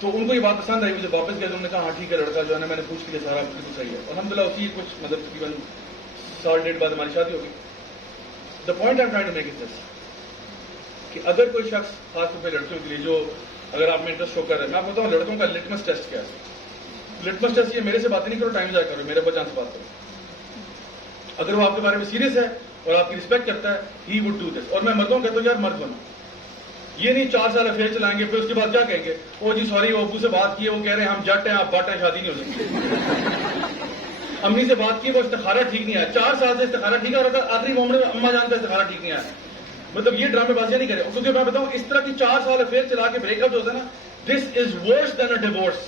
تو ان کو یہ بات پسند آئی، مجھے واپس گئے تو انہوں نے کہا ہاں ٹھیک ہے لڑکا جو ہے نا میں نے پوچھ کے سارا بالکل صحیح ہے. الحمدللہ اسی کچھ مطلب تقریباً سال ڈیڑھ بعد ہماری شادی ہوگی. The point I am trying to make is this کہ اگر کوئی شخص خاص طور پہ لڑکیوں کے لیے جو اگر آپ میں انٹرسٹ شو کر رہے ہیں، میں آپ بتاؤں لڑکوں کا لٹمس ٹیسٹ کیا ہے. لٹمس ٹیسٹ یہ میرے سے باتیں نہیں کرو، ٹائم ضائع کرو، میرے بچان سے بات کرو. اگر وہ آپ کے بارے میں سیریس ہے اور آپ کی رسپیکٹ کرتا ہے، ہی وڈ ڈو دس. اور میں مردوں کہتا ہوں یار مرد بنو، یہ نہیں 4 سال افیئر چلائیں گے پھر اس کے بعد کیا کہیں گے، او جی سوری وہ ابو سے بات کی ہے، وہ کہہ رہے ہیں ہم جٹ ہیں آپ بٹ ہیں، شادی نہیں ہو سکتی. امی سے بات کی، وہ استخارہ ٹھیک نہیں آیا، 4 سال سے استخارہ ٹھیک آ رہا تھا، آخری معاملے میں اما جان کا استخارہ ٹھیک نہیں آیا. مطلب یہ ڈرامے بازیاں نہیں کرے. کیونکہ میں بتاؤں اس طرح کی 4 سال افیئر چلا کے بریک اپ جو ہوتا ہے نا، دس از ورس دین اے ڈیوورس.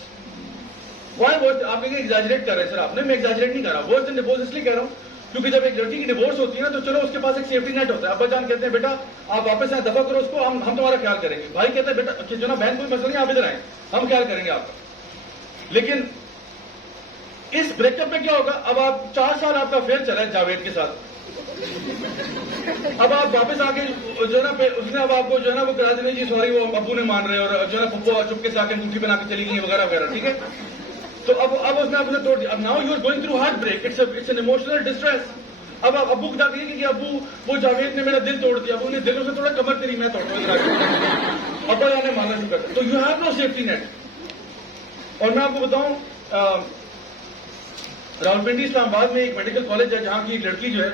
وائی ورس؟ آپ کہیں گے ایگزیجریٹ کر رہے ہیں سر آپ نے، میں ایگزیجریٹ نہیں کر رہا. ورس دین ڈیوورس اس لیے کہہ رہا ہوں کیونکہ جب ایک لڑکی کی ڈیوورس ہوتی ہے نا تو چلو اس کے پاس ایک سیفٹی نیٹ ہوتا ہے. ابا جان کہتے ہیں بیٹا آپ واپس آئیں، دفع کرو اس کو، ہم تمہارا خیال کریں گے. بھائی کہتا ہے بیٹا جو نا بہن کوئی مسئلہ نہیں، آپ ادھر آئیں، ہم خیال کریں گے آپ کا. لیکن اس بریک اپ میں کیا ہوگا، اب آپ 4 سال آپ کا افیئر چلا ہے جاوید کے ساتھ، اب آپ واپس آ کے جو ہے نا اس نے اب آپ کو جو ہے نا وہ کرا دیں جی سوری وہ ابو نے مان رہے اور جو ہے نا پپو چپکے سے آ کے انگوٹھی بنا کے چلی گئی وغیرہ وغیرہ. ٹھیک ہے، تو اب اس نے آپ نے توڑ دیا. اب now you are going through heartbreak, it's an emotional distress. اب آپ ابو کو کہیے کہ ابو وہ جاوید نے میرا دل توڑ دیا، ابو نے دلوں سے توڑا، کمر تیری میں توڑ دوں. ابا جانے ماننا شروع کرتا. تو you have no safety net. اور میں آپ کو بتاؤں راولپنڈی اسلام آباد میں ایک میڈیکل کالج ہے جہاں کی ایک لڑکی جو ہے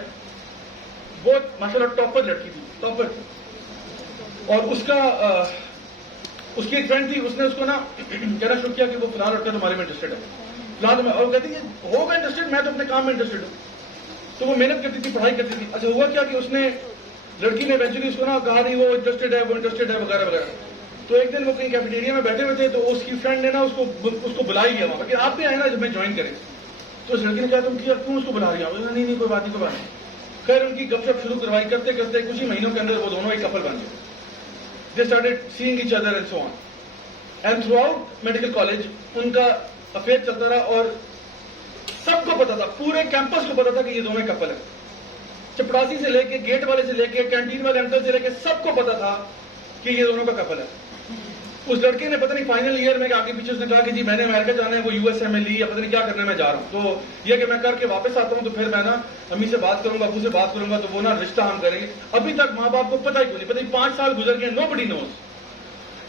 بہت ماشاء اللہ ٹاپر لڑکی تھی، ٹاپر. اور اس کی ایک فرینڈ تھی، اس نے اس کو نا کہنا شروع کیا کہ وہ فلاں لڑکا تمہارے میں انٹرسٹڈ ہے، فلاں اور کہتی ہے ہوگا انٹرسٹڈ، میں تو اپنے کام میں انٹرسٹڈ ہوں. تو وہ محنت کرتی تھی، پڑھائی کرتی تھی. اچھا ہوا کیا کہ اس نے لڑکی نے ایونچولی اس کو نا کہا نہیں وہ انٹرسٹڈ ہے، وہ انٹرسٹڈ ہے وغیرہ وغیرہ. تو ایک دن وہ کہیں کیفیٹیریا میں بیٹھے ہوئے تھے تو اس کی فرینڈ نے نا اس کو بلا ہی لیا وہاں کہ آپ بھی آئے نا جب میں جوائن کریں. تو اس لڑکی نے کہا تم کیوں اس کو بلا رہی ہو؟ نہیں کوئی بات نہیں. خیر ان کی گپ شپ شروع کروائی، کرتے کرتے کچھ ہی مہینوں کے اندر وہ دونوں ایک کپل بن گئے. They started seeing each other and so on. And throughout medical college ان کا افیئر چلتا رہا اور سب کو پتا تھا، پورے کیمپس کو پتا تھا کہ یہ دونوں کپل ہیں. چپڑاسی سے لے کے گیٹ والے سے لے کے کینٹین والے انکل سے لے کے سب کو پتا تھا کہ یہ دونوں کا کپل ہے. اس لڑکے نے پتہ نہیں فائنل ایئر میں آگے پیچھے اس نے کہا کہ جی میں نے امریکہ جانا ہے، وہ یو ایس اے میں لی یا پتہ نہیں کیا کرنا ہے، میں جا رہا ہوں. تو یہ کہ میں کر کے واپس آتا ہوں تو پھر میں نا امی سے بات کروں گا، ابو سے بات کروں گا، تو وہ نا رشتہ ہم کریں گے. ابھی تک ماں باپ کو پتہ ہی کیوں نہیں، پتہ نہیں 5 سال گزر گئے، nobody knows.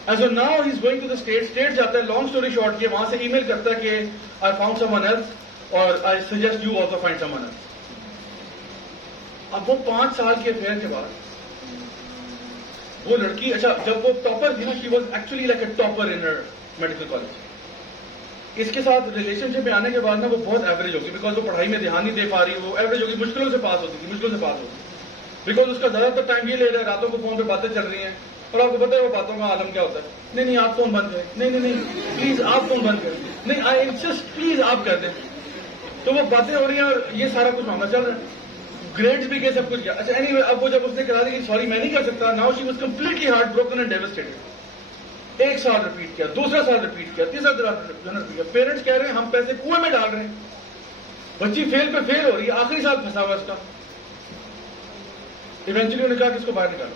As of now he is going to the state جاتا ہے. لانگ اسٹوری شارٹ کے وہاں سے ای میل کرتا ہے کہ I found someone else اور I suggest you also find someone else. اب وہ 5 سال کے افیئر کے بعد وہ لڑکی، اچھا جب وہ ٹاپر تھی نا، she was actually like a topper in her medical college. اس کے ساتھ ریلیشن شپ میں آنے کے بعد نا وہ بہت ایوریج ہوگی بیکاز وہ پڑھائی میں دھیان نہیں دے پا رہی، وہ ایوریج ہوگی، مشکلوں سے پاس ہوتی تھی بیکاز اس کا زیادہ تر ٹائم یہ لے رہا ہے، راتوں کو فون پہ باتیں چل رہی ہیں. اور آپ کو پتا ہے وہ باتوں کا عالم کیا ہوتا ہے، نہیں آپ فون بند کریں، نہیں پلیز آپ فون بند کریں، نہیں آئی انسسٹ پلیز آپ کر دیں. تو وہ باتیں ہو رہی ہیں اور یہ سارا کچھ معاملہ چل رہا ہے. گریڈز بھی گئے، سب کچھ کیا. اچھا اینی وے اب وہ جب اس نے کرا دی کہ سوری میں نہیں کر سکتا، now she was completely heart broken and devastated. 1 سال ریپیٹ کیا، 2 سال ریپیٹ کیا، 3 سال ریپیٹ کیا. پیرنٹس کہہ رہے ہیں ہم پیسے کنویں میں ڈال رہے ہیں، بچی فیل پہ فیل ہو رہی ہے، آخری سال پھنسا ہوا اس کا. ایونچولی انہوں نے کہا کہ اس کو باہر نکالو.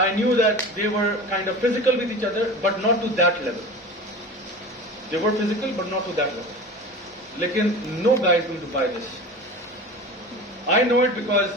I knew that they were kind of physical with each other, but not to that level. They were physical, but not to that level. Lekin no guy is going to buy this. I know it because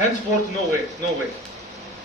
Henceforth no way।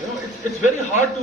You know, it's very hard to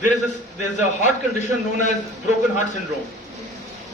there is a heart condition known as broken heart syndrome,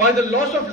by the loss of,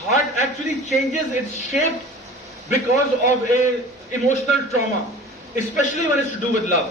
heart actually changes its shape because of a emotional trauma, especially when it's to do with love.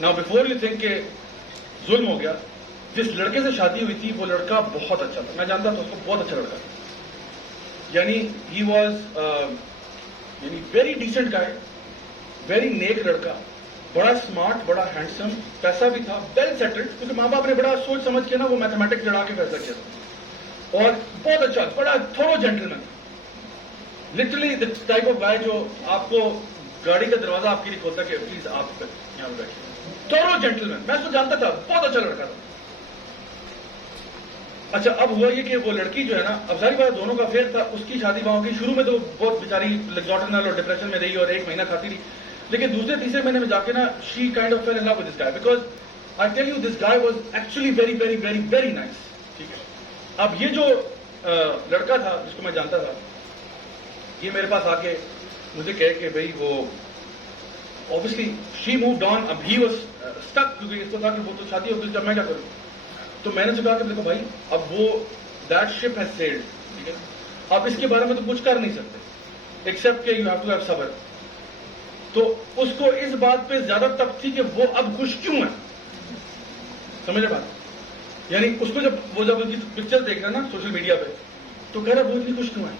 Now before you think کہ ظلم ہو گیا, جس لڑکے سے شادی ہوئی تھی وہ لڑکا بہت اچھا تھا, میں جانتا تھا اس کو, بہت اچھا لڑکا تھا, یعنی ہی واز یعنی ویری ڈیسنٹ گائے, ویری نیک لڑکا, بڑا اسمارٹ, بڑا ہینڈسم, پیسہ بھی تھا, ویل سیٹلڈ, کیونکہ ماں باپ نے بڑا سوچ سمجھ کے نا وہ میتھمیٹکس لڑا کے فیصلہ کیا تھا, اور بہت اچھا, بڑا thorough gentleman, literally the type of guy جو آپ کو گاڑی کا دروازہ آپ کے لیے کھولتا کہ پلیز آپ یہاں پہ بیٹھیے, تھورو جینٹلمین. میں اس کو جانتا تھا, بہت اچھا لڑکا تھا. اچھا اب ہوا یہ کہ وہ لڑکی جو ہے نا, اب ظاہر بات دونوں کا افیئر تھا, اس کی شادی باہوں کی, شروع میں تو بہت بیچاری لیگزاٹنل اور ڈپریشن میں رہی اور 1 مہینہ کھاتی رہی, لیکن دوسرے تیسرے مہینے میں جا کے نا she kind of fell in love with this guy, because I tell you this guy was actually very very very very nice. ٹھیک ہے, اب یہ جو لڑکا تھا جس کو میں جانتا تھا, یہ میرے پاس آ کے مجھے کہے کہ بھائی وہ obviously she moved on, اب he was stuck, کیونکہ اس کو تھا کہ وہ تو شادی ہو گئی, جب میں کیا کروں. تو میں نے اسے کہا کہ دیکھو بھائی, اب وہ that ship has sailed, ٹھیک ہے, اب اس کے بارے میں تو کچھ کر نہیں سکتے ایکسپٹ کہ you have to have صبر. تو اس کو اس بات پہ زیادہ تب تھی کہ وہ اب خوش کیوں ہے, سمجھے بات, یعنی اس کو جب ان کی پکچر دیکھ رہا نا سوشل میڈیا پہ, تو کہہ رہا وہ اتنی خوش کیوں ہے,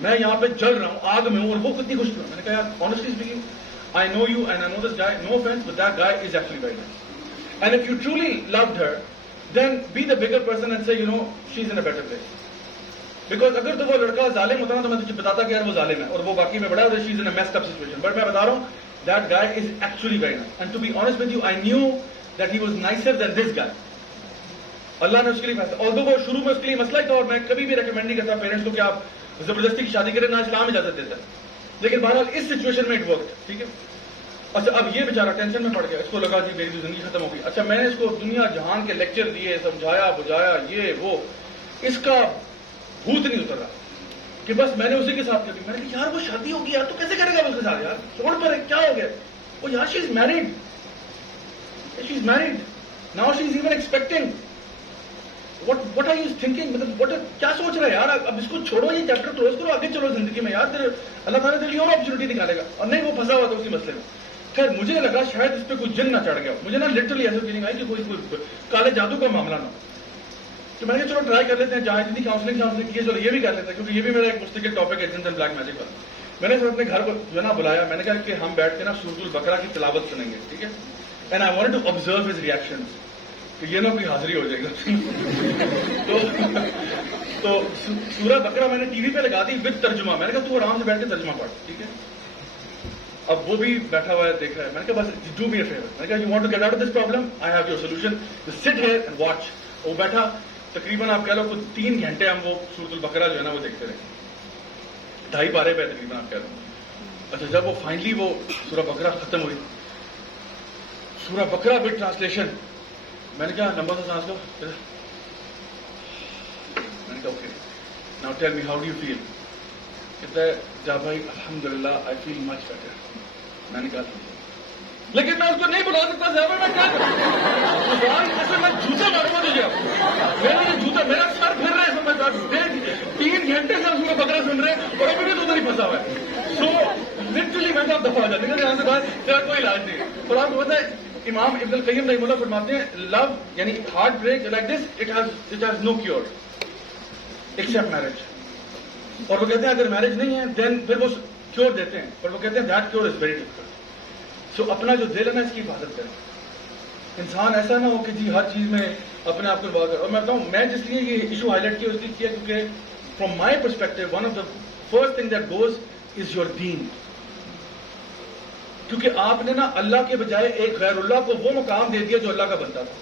میں یہاں پہ جل رہا ہوں, آگ میں ہوں, اور وہ کتنی خوش کیوں ہے. میں نے کہا یار honestly speaking, I know you and I know this guy, no offense, but that guy is actually very nice. And if you truly loved her, then be the bigger person and say, you know, she's in a better place. Because اگر تو وہ لڑکا ظالم ہوتا نا تو میں تجھے بتاتا کہ یار وہ ظالم ہے اور وہ باقی میں بڑا ہے, she's in a messed up situation. But میں بتا رہا ہوں, that guy is actually very nice. And to be honest with you, I knew that he was nicer than this guy. اللہ نے اس کے لیے فیصلہ, although وہ شروع میں اس کے لیے مسئلہ ہی تھا, اور میں کبھی بھی ریکمینڈ نہیں کرتا پیرنٹس کو کہ آپ زبردستی کی شادی کریں, نہ اسلام اجازت دیتا ہے, لیکن بہرحال اس سچویشن میں اٹ ورکڈ. ٹھیک ہے, اچھا اب یہ بیچارہ ٹینشن میں پڑ گیا, اس کو لگا جی میری زندگی ختم ہو گئی. اچھا میں نے اس کو دنیا جہان کے لیکچر دیے, سمجھایا بجھایا, یہ وہ, اس کا بھوت نہیں اتر رہا کہ بس میں نے اسی کے ساتھ کیا. میں نے کہا یار وہ شادی ہوگی یار, تو کیسے کرے گا اس کے ساتھ یار, چھوڑ پر کیا ہو گیا. وہ یار she is married, she is married now, she is even expecting. What are you thinking, مطلب کیا سوچ رہا ہے یار, اب اس کو چھوڑو, یہ چیپٹر کلوز کرو, آگے چلو زندگی میں یار, اللہ تعالیٰ تیری اور اپرچونیٹی نکالے گا. اور نہیں, وہ پھنسا ہوا تھا اسی مسئلے میں. خیر مجھے لگا شاید اس پہ کوئی جن نہ چڑھ گیا, مجھے نا لٹرلی ایسا فیلنگ آئی کہ کوئی کالے جادو کا معاملہ نہ. تو میں نے کہا چلو ٹرائی کر لیتے ہیں, جہاں اتنی کاؤنسلنگ کی, چلو یہ بھی کر لیتے ہیں, کیونکہ یہ بھی میرا ایک مستقل ٹاپک ہے جنس اینڈ بلیک میجک کا. میں نے اپنے گھر کو جو ہے نا بلایا, میں نے کہا کہ ہم بیٹھ کے نا سورۃ البقرہ کی تلاوت سنیں گے, ٹھیک ہے, and I want to observe his reactions, کہ یہ نا کوئی حاضری ہو جائے گا. تو سورہ بقرہ میں نے ٹی وی پہ لگا دی ود ترجمہ. میں نے کہا تو آرام سے بیٹھ کے ترجمہ پڑھ, ٹھیک ہے. اب وہ بھی بیٹھا ہوا ہے, دیکھ رہا ہے. میں نے کہا بس ڈو می اے فیور, میں نے کہا you want to get out of this problem, I have your solution, sit here and watch. وہ بیٹھا, تقریباً آپ کہہ لو کہ 3 گھنٹے ہم وہ سورۃ البقرہ جو ہے نا وہ دیکھتے رہے, 2.5 پارے پہ تقریباً آپ کہہ لو. اچھا جب وہ فائنلی وہ سورہ بقرہ ختم ہوئی, سورہ بقرہ ود ٹرانسلیشن, میں نے کہا لمبا سا سانس لو. میں نے کہا okay now tell me how do you feel. کہتا ہے جا بھائی الحمدللہ آئی فیل مچ بیٹر. میں نے کہا لیکن میں اس کو نہیں بلا سکتا صاحب, میں کیا کروں, میں جوتا ماروں گا تجھے. میرا جوتا, میرا سر پھر رہا ہے, سمجھ 3 گھنٹے سے سورہ بقرہ سن رہے ہیں اور ابھی بھی تو نہیں پھنسا ہوا ہے. سو لٹرلی میں تو آپ دفعہ آ جاتے ہیں یہاں سے بات, تیرا کوئی علاج نہیں. اور آپ کو پتا ہے امام ابن القیم رحمہ اللہ فرماتے ہیں لو یعنی heart break like this it has no cure accept marriage. اور وہ کہتے ہیں اگر میرج نہیں ہے دین پھر وہ کیور دیتے ہیں, اور وہ کہتے ہیں that cure is very difficult. So اپنا جو دل ہے نا اس کی حفاظت کریں. انسان ایسا نہ ہو کہ جی ہر چیز میں اپنے آپ کو لگا کر. اور میں بتاؤں میں جس لیے یہ ایشو ہائی لائٹ کیا اس لیے کیا کیونکہ from my perspective one of the first thing that goes is your دین. کیونکہ آپ نے نا اللہ کے بجائے ایک غیر اللہ کو وہ مقام دے دیا جو اللہ کا بنتا تھا,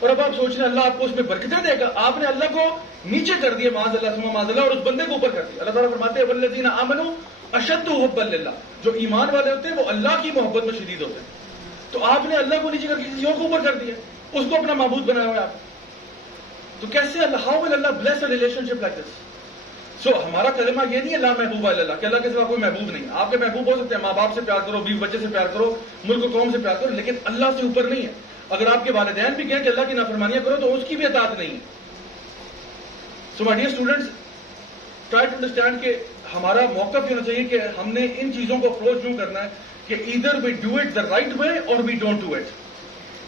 اور اب آپ سوچ رہے ہیں اللہ آپ کو اس میں برکتیں دے گا. آپ نے اللہ کو نیچے کر دیا, معاذ اللہ ثم معاذ اللہ, اور اس بندے کو اوپر کر دیا. اللہ تعالیٰ فرماتے ہیں والذین آمنوا اشد حبا للہ, جو ایمان والے ہوتے ہیں وہ اللہ کی محبت میں شدید ہوتے ہیں. تو آپ نے اللہ کو نیچے کر کے کسی اور کو اوپر کر دیا, اس کو اپنا معبود بنایا ہوا ہے آپ. تو کیسے Allah, how will Allah bless a relationship like this. So ہمارا کلمہ یہ نہیں ہے لا محبوب الا اللہ, کہ اللہ کے سوا کوئی محبوب نہیں. آپ کے محبوب ہو سکتے ہیں, ماں باپ سے پیار کرو, بیوی بچے سے پیار کرو, ملک و قوم سے پیار کرو, لیکن اللہ سے اوپر نہیں ہے. اگر آپ کے والدین بھی کہیں کہ اللہ کی نافرمانیاں کرو تو اس کی بھی اطاعت نہیں ہے. So my dear students, try to understand کہ ہمارا موقف یہ ہونا چاہیے کہ ہم نے ان چیزوں کو اپروچ یوں کرنا ہے کہ either we do it the right way or we don't do it.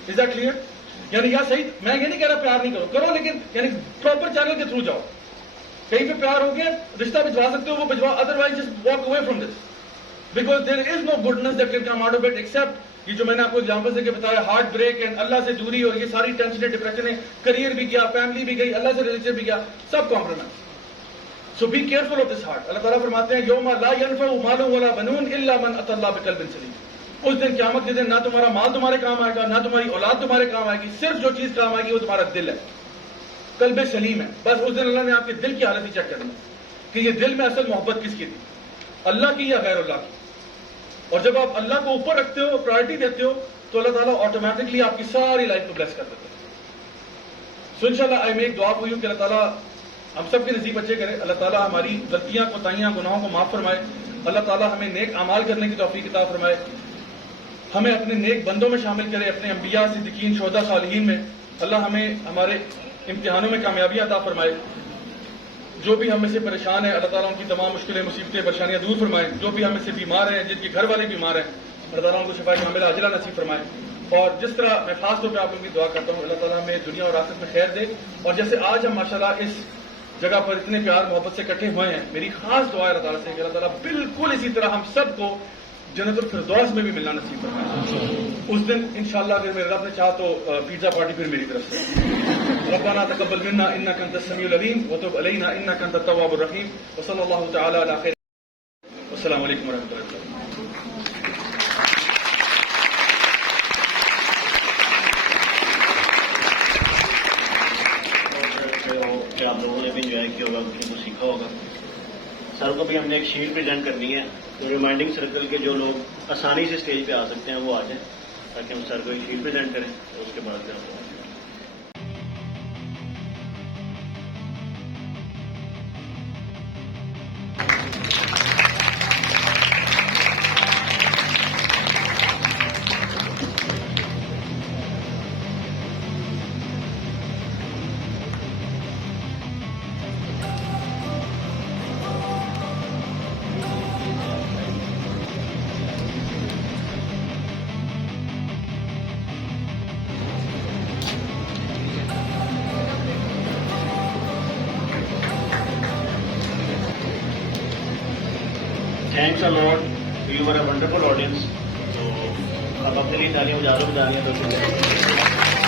Is that clear? یعنی یا صحیح، میں یہ نہیں کہہ رہا پیار نہیں کرو، کرو لیکن یعنی پراپر چینل کے تھرو جاؤ. کہیں پہ پیار ہو گیا، رشتہ بھجوا سکتے ہو وہ بھجوا، otherwise just walk away from this. Because there is no goodness that can come out of it except یہ جو میں نے آپ کو ایگزامپل سے بتایا، ہارٹ بریک اینڈ اللہ سے دوری اور یہ ساری ٹینشن ڈپریشن ہے، کریئر بھی گیا، فیملی بھی گئی، اللہ سے ریلیشن بھی گیا، سب compromise. So be careful of this heart. Allah تعالیٰ فرماتے ہیں یوم لا ينفع مال ولا بنون الا من اتى الله بقلب سلیم. اس دن قیامت کے دن نہ تمہارا مال تمہارے کام آئے گا، نہ تمہاری اولاد تمہارے کام آئے گی، صرف جو چیز کام آئے گی وہ تمہارا دل ہے، قلب سلیم ہے. بس اس دن اللہ نے آپ کے دل کی حالت ہی چیک کرنی ہے کہ یہ دل میں اصل محبت کس کی تھی، اللہ کی یا غیر اللہ کی. اور جب آپ اللہ کو اوپر رکھتے ہو، پرائرٹی دیتے ہو، تو اللہ تعالیٰ آٹومیٹکلی آپ کی ساری لائف کو بلیس کر دیتے ہیں. سو انشاءاللہ آئی میک دعا فار یو کہ اللہ تعالیٰ ہم سب کے نصیب اچھے کرے، اللہ تعالیٰ ہماری غلطیاں کوتاہیاں گناہوں کو معاف فرمائے، اللہ تعالیٰ ہمیں نیک اعمال کرنے کی توفیق عطا فرمائے، ہمیں اپنے نیک بندوں میں شامل کرے، اپنے انبیاء صدیقین شہداء صالحین میں. اللہ ہمیں ہمارے امتحانوں میں کامیابی عطا فرمائے. جو بھی ہم میں سے پریشان ہیں اللہ تعالیٰ ان کی تمام مشکلیں مصیبتیں پریشانیاں دور فرمائے. جو بھی ہم میں سے بیمار ہیں، جن کے گھر والے بیمار ہیں، اللہ تعالیٰ ان کو شفا کاملہ عاجلہ نصیب فرمائے. اور جس طرح میں خاص طور پہ آپ لوگوں کی دعا کرتا ہوں اللہ تعالیٰ ہمیں دنیا اور آخرت میں خیر دے. اور جیسے آج ہم ماشاءاللہ اس جگہ پر اتنے پیار محبت سے اکٹھے ہوئے ہیں، میری خاص دعا ہے اللہ تعالیٰ سے کہ اللہ تعالیٰ بالکل اسی طرح ہم سب کو جنت الفردوس میں بھی ملنا نصیب فرمائے. اس دن انشاءاللہ اگر میرے رب نے چاہا تو پیزا پارٹی پھر میری طرف سے. ربنا تقبل منا انك انت السميع العليم وتب علينا انك انت التواب الرحيم وصلى الله تعالى على خير. والسلام علیکم ورحمۃ اللہ وبرکاتہ. کہ آپ لوگوں نے بھی انجوائے کیا ہوگا، کچھ کو سیکھا ہوگا. سر کو بھی ہم نے ایک شیٹ پریزنٹ کرنی ہے، تو ریمائنڈنگ سرکل کے جو لوگ آسانی سے اسٹیج پہ آ سکتے ہیں وہ آ جائیں تاکہ ہم سر کو ایک شیٹ پریزنٹ کریں اور اس کے بعد پھر ہم thanks a lot, you are a wonderful audience. تو اب اپنے لیے تالیاں بجا دو، بجا لیا تو